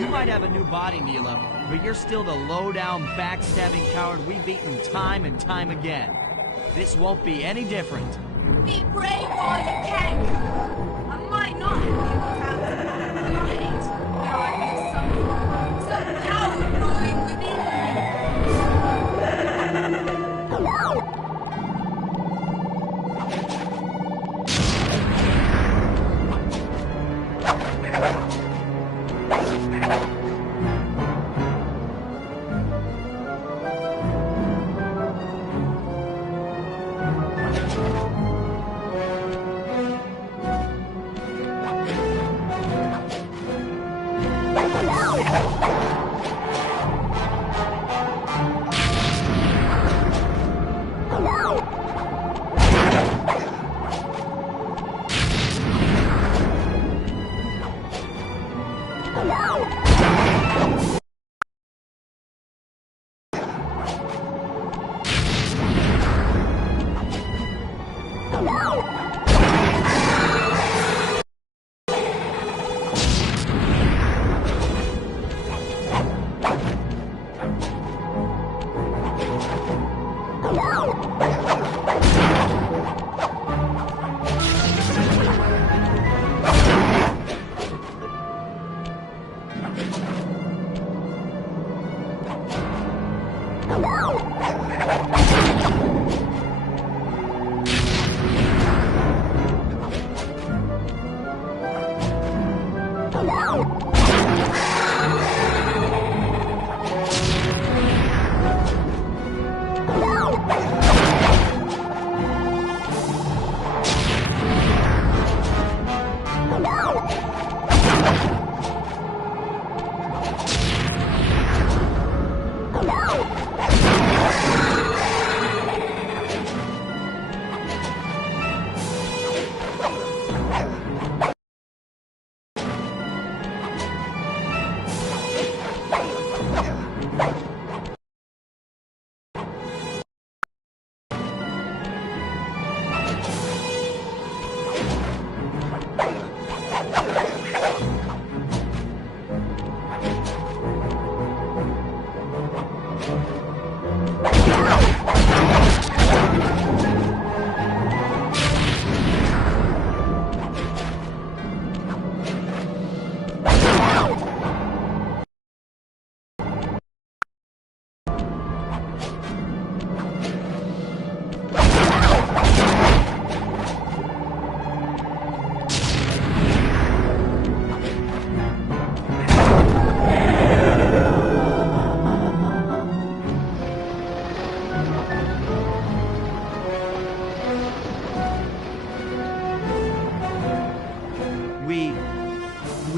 You might have a new body, Neela, but you're still the low-down, backstabbing coward we've beaten time and time again. This won't be any different. Be brave while you can, Cooper. I might not have you found right, but I feel some power brewing within me.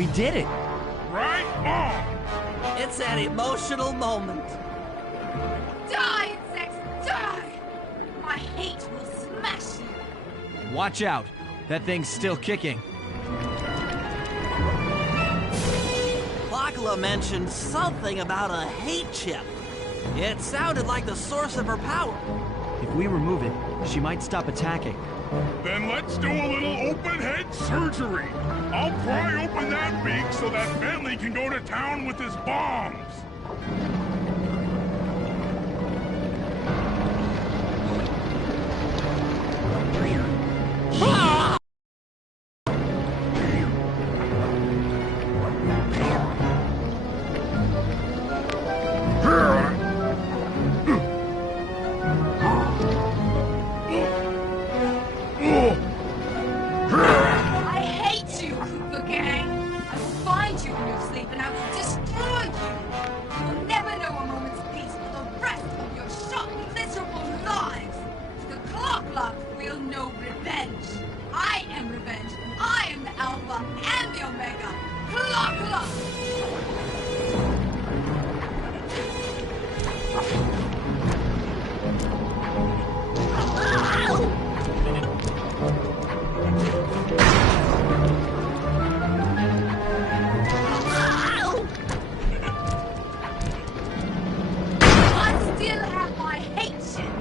We did it! Right on! It's an emotional moment. Die, insects, die! My hate will smash you! Watch out! That thing's still kicking. Klaww mentioned something about a hate chip. It sounded like the source of her power. If we remove it, she might stop attacking. Then let's do a little open head surgery. I'll pry open that beak so that Bentley can go to town with his bombs. I hate you, Cooper Gang! I will find you in your sleep and I will destroy you! You will never know a moment's peace for the rest of your short, miserable lives! The Klaww will know revenge! I am revenge! I am the Alpha and the Omega! Klaww! I still have my hate shit!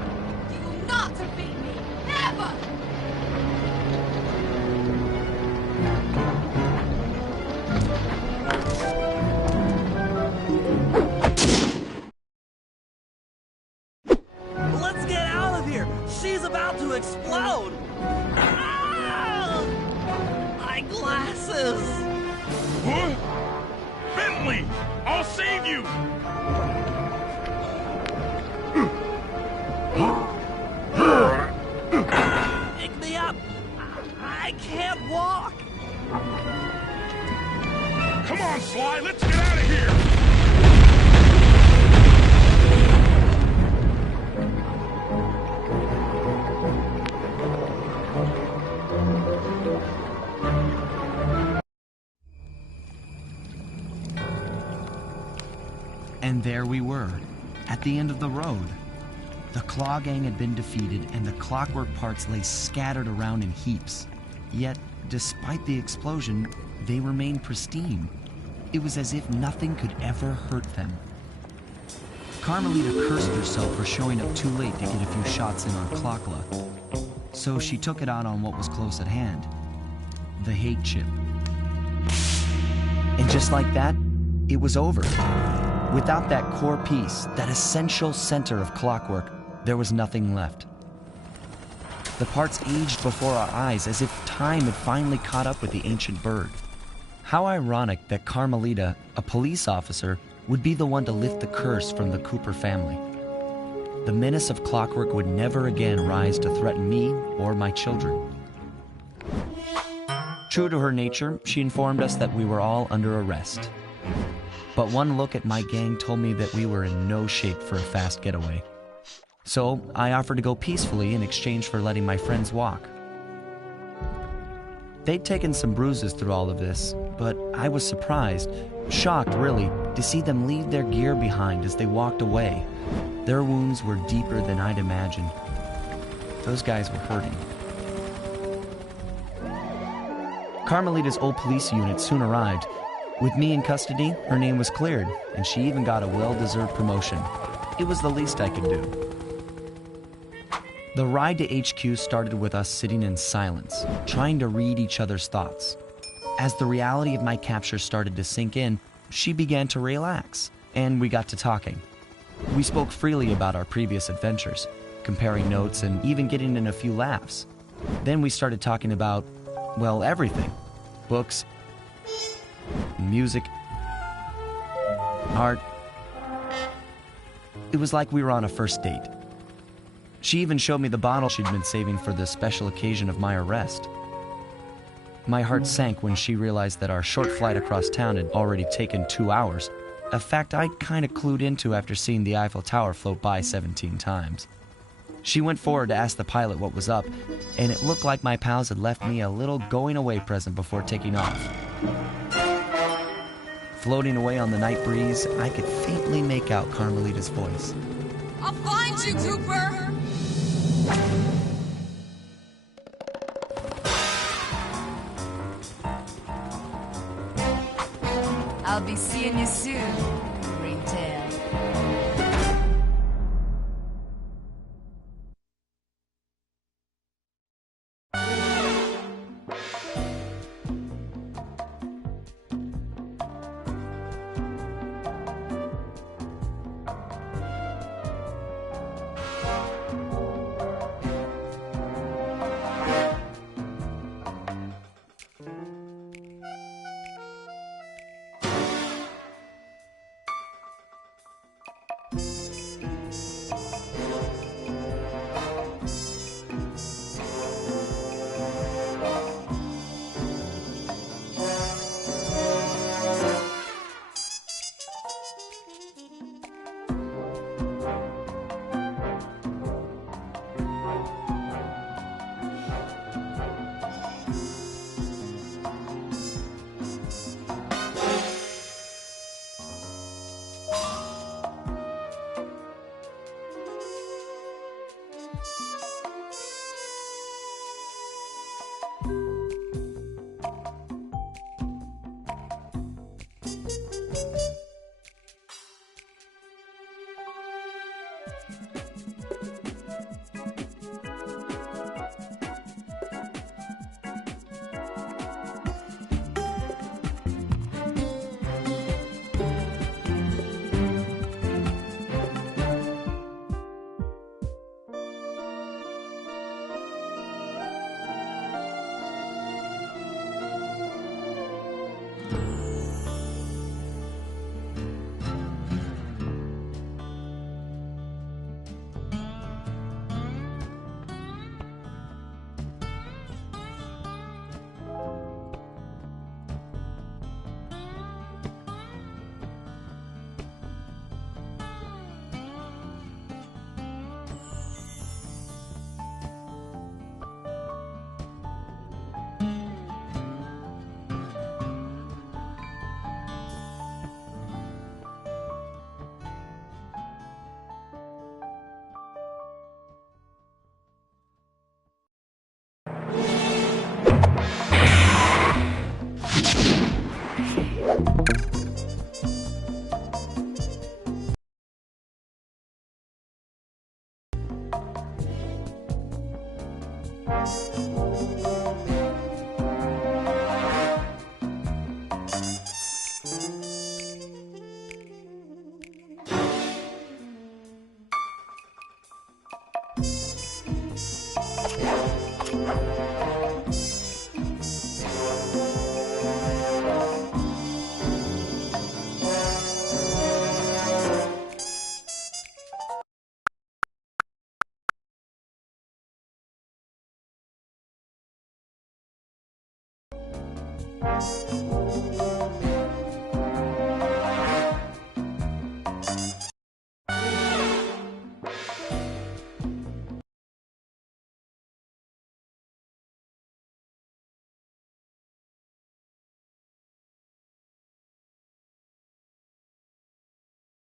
You will not defeat me! Ever! Let's get out of here! She's about to explode! Ah! My glasses! What? Bentley! I'll save you! Pick me up! I can't walk! Come on, Sly, let's get out of here! And there we were, at the end of the road. The Klaww gang had been defeated, and the clockwork parts lay scattered around in heaps. Yet, despite the explosion, they remained pristine. It was as if nothing could ever hurt them. Carmelita cursed herself for showing up too late to get a few shots in on Klaww, so she took it out on what was close at hand, the hate chip. And just like that, it was over. Without that core piece, that essential center of clockwork, there was nothing left. The parts aged before our eyes as if time had finally caught up with the ancient bird. How ironic that Carmelita, a police officer, would be the one to lift the curse from the Cooper family. The menace of clockwork would never again rise to threaten me or my children. True to her nature, she informed us that we were all under arrest. But one look at my gang told me that we were in no shape for a fast getaway. So I offered to go peacefully in exchange for letting my friends walk. They'd taken some bruises through all of this, but I was surprised, shocked really, to see them leave their gear behind as they walked away. Their wounds were deeper than I'd imagined. Those guys were hurting. Carmelita's old police unit soon arrived. With me in custody, her name was cleared, and she even got a well-deserved promotion. It was the least I could do. The ride to HQ started with us sitting in silence, trying to read each other's thoughts. As the reality of my capture started to sink in, she began to relax, and we got to talking. We spoke freely about our previous adventures, comparing notes and even getting in a few laughs. Then we started talking about, well, everything. Books, music, art. It was like we were on a first date. She even showed me the bottle she'd been saving for the special occasion of my arrest. My heart sank when she realized that our short flight across town had already taken 2 hours, a fact I'd kind of clued into after seeing the Eiffel Tower float by 17 times. She went forward to ask the pilot what was up, and it looked like my pals had left me a little going-away present before taking off. Floating away on the night breeze, I could faintly make out Carmelita's voice. I'll find you, Cooper! I'll be seeing you soon, Ringtail.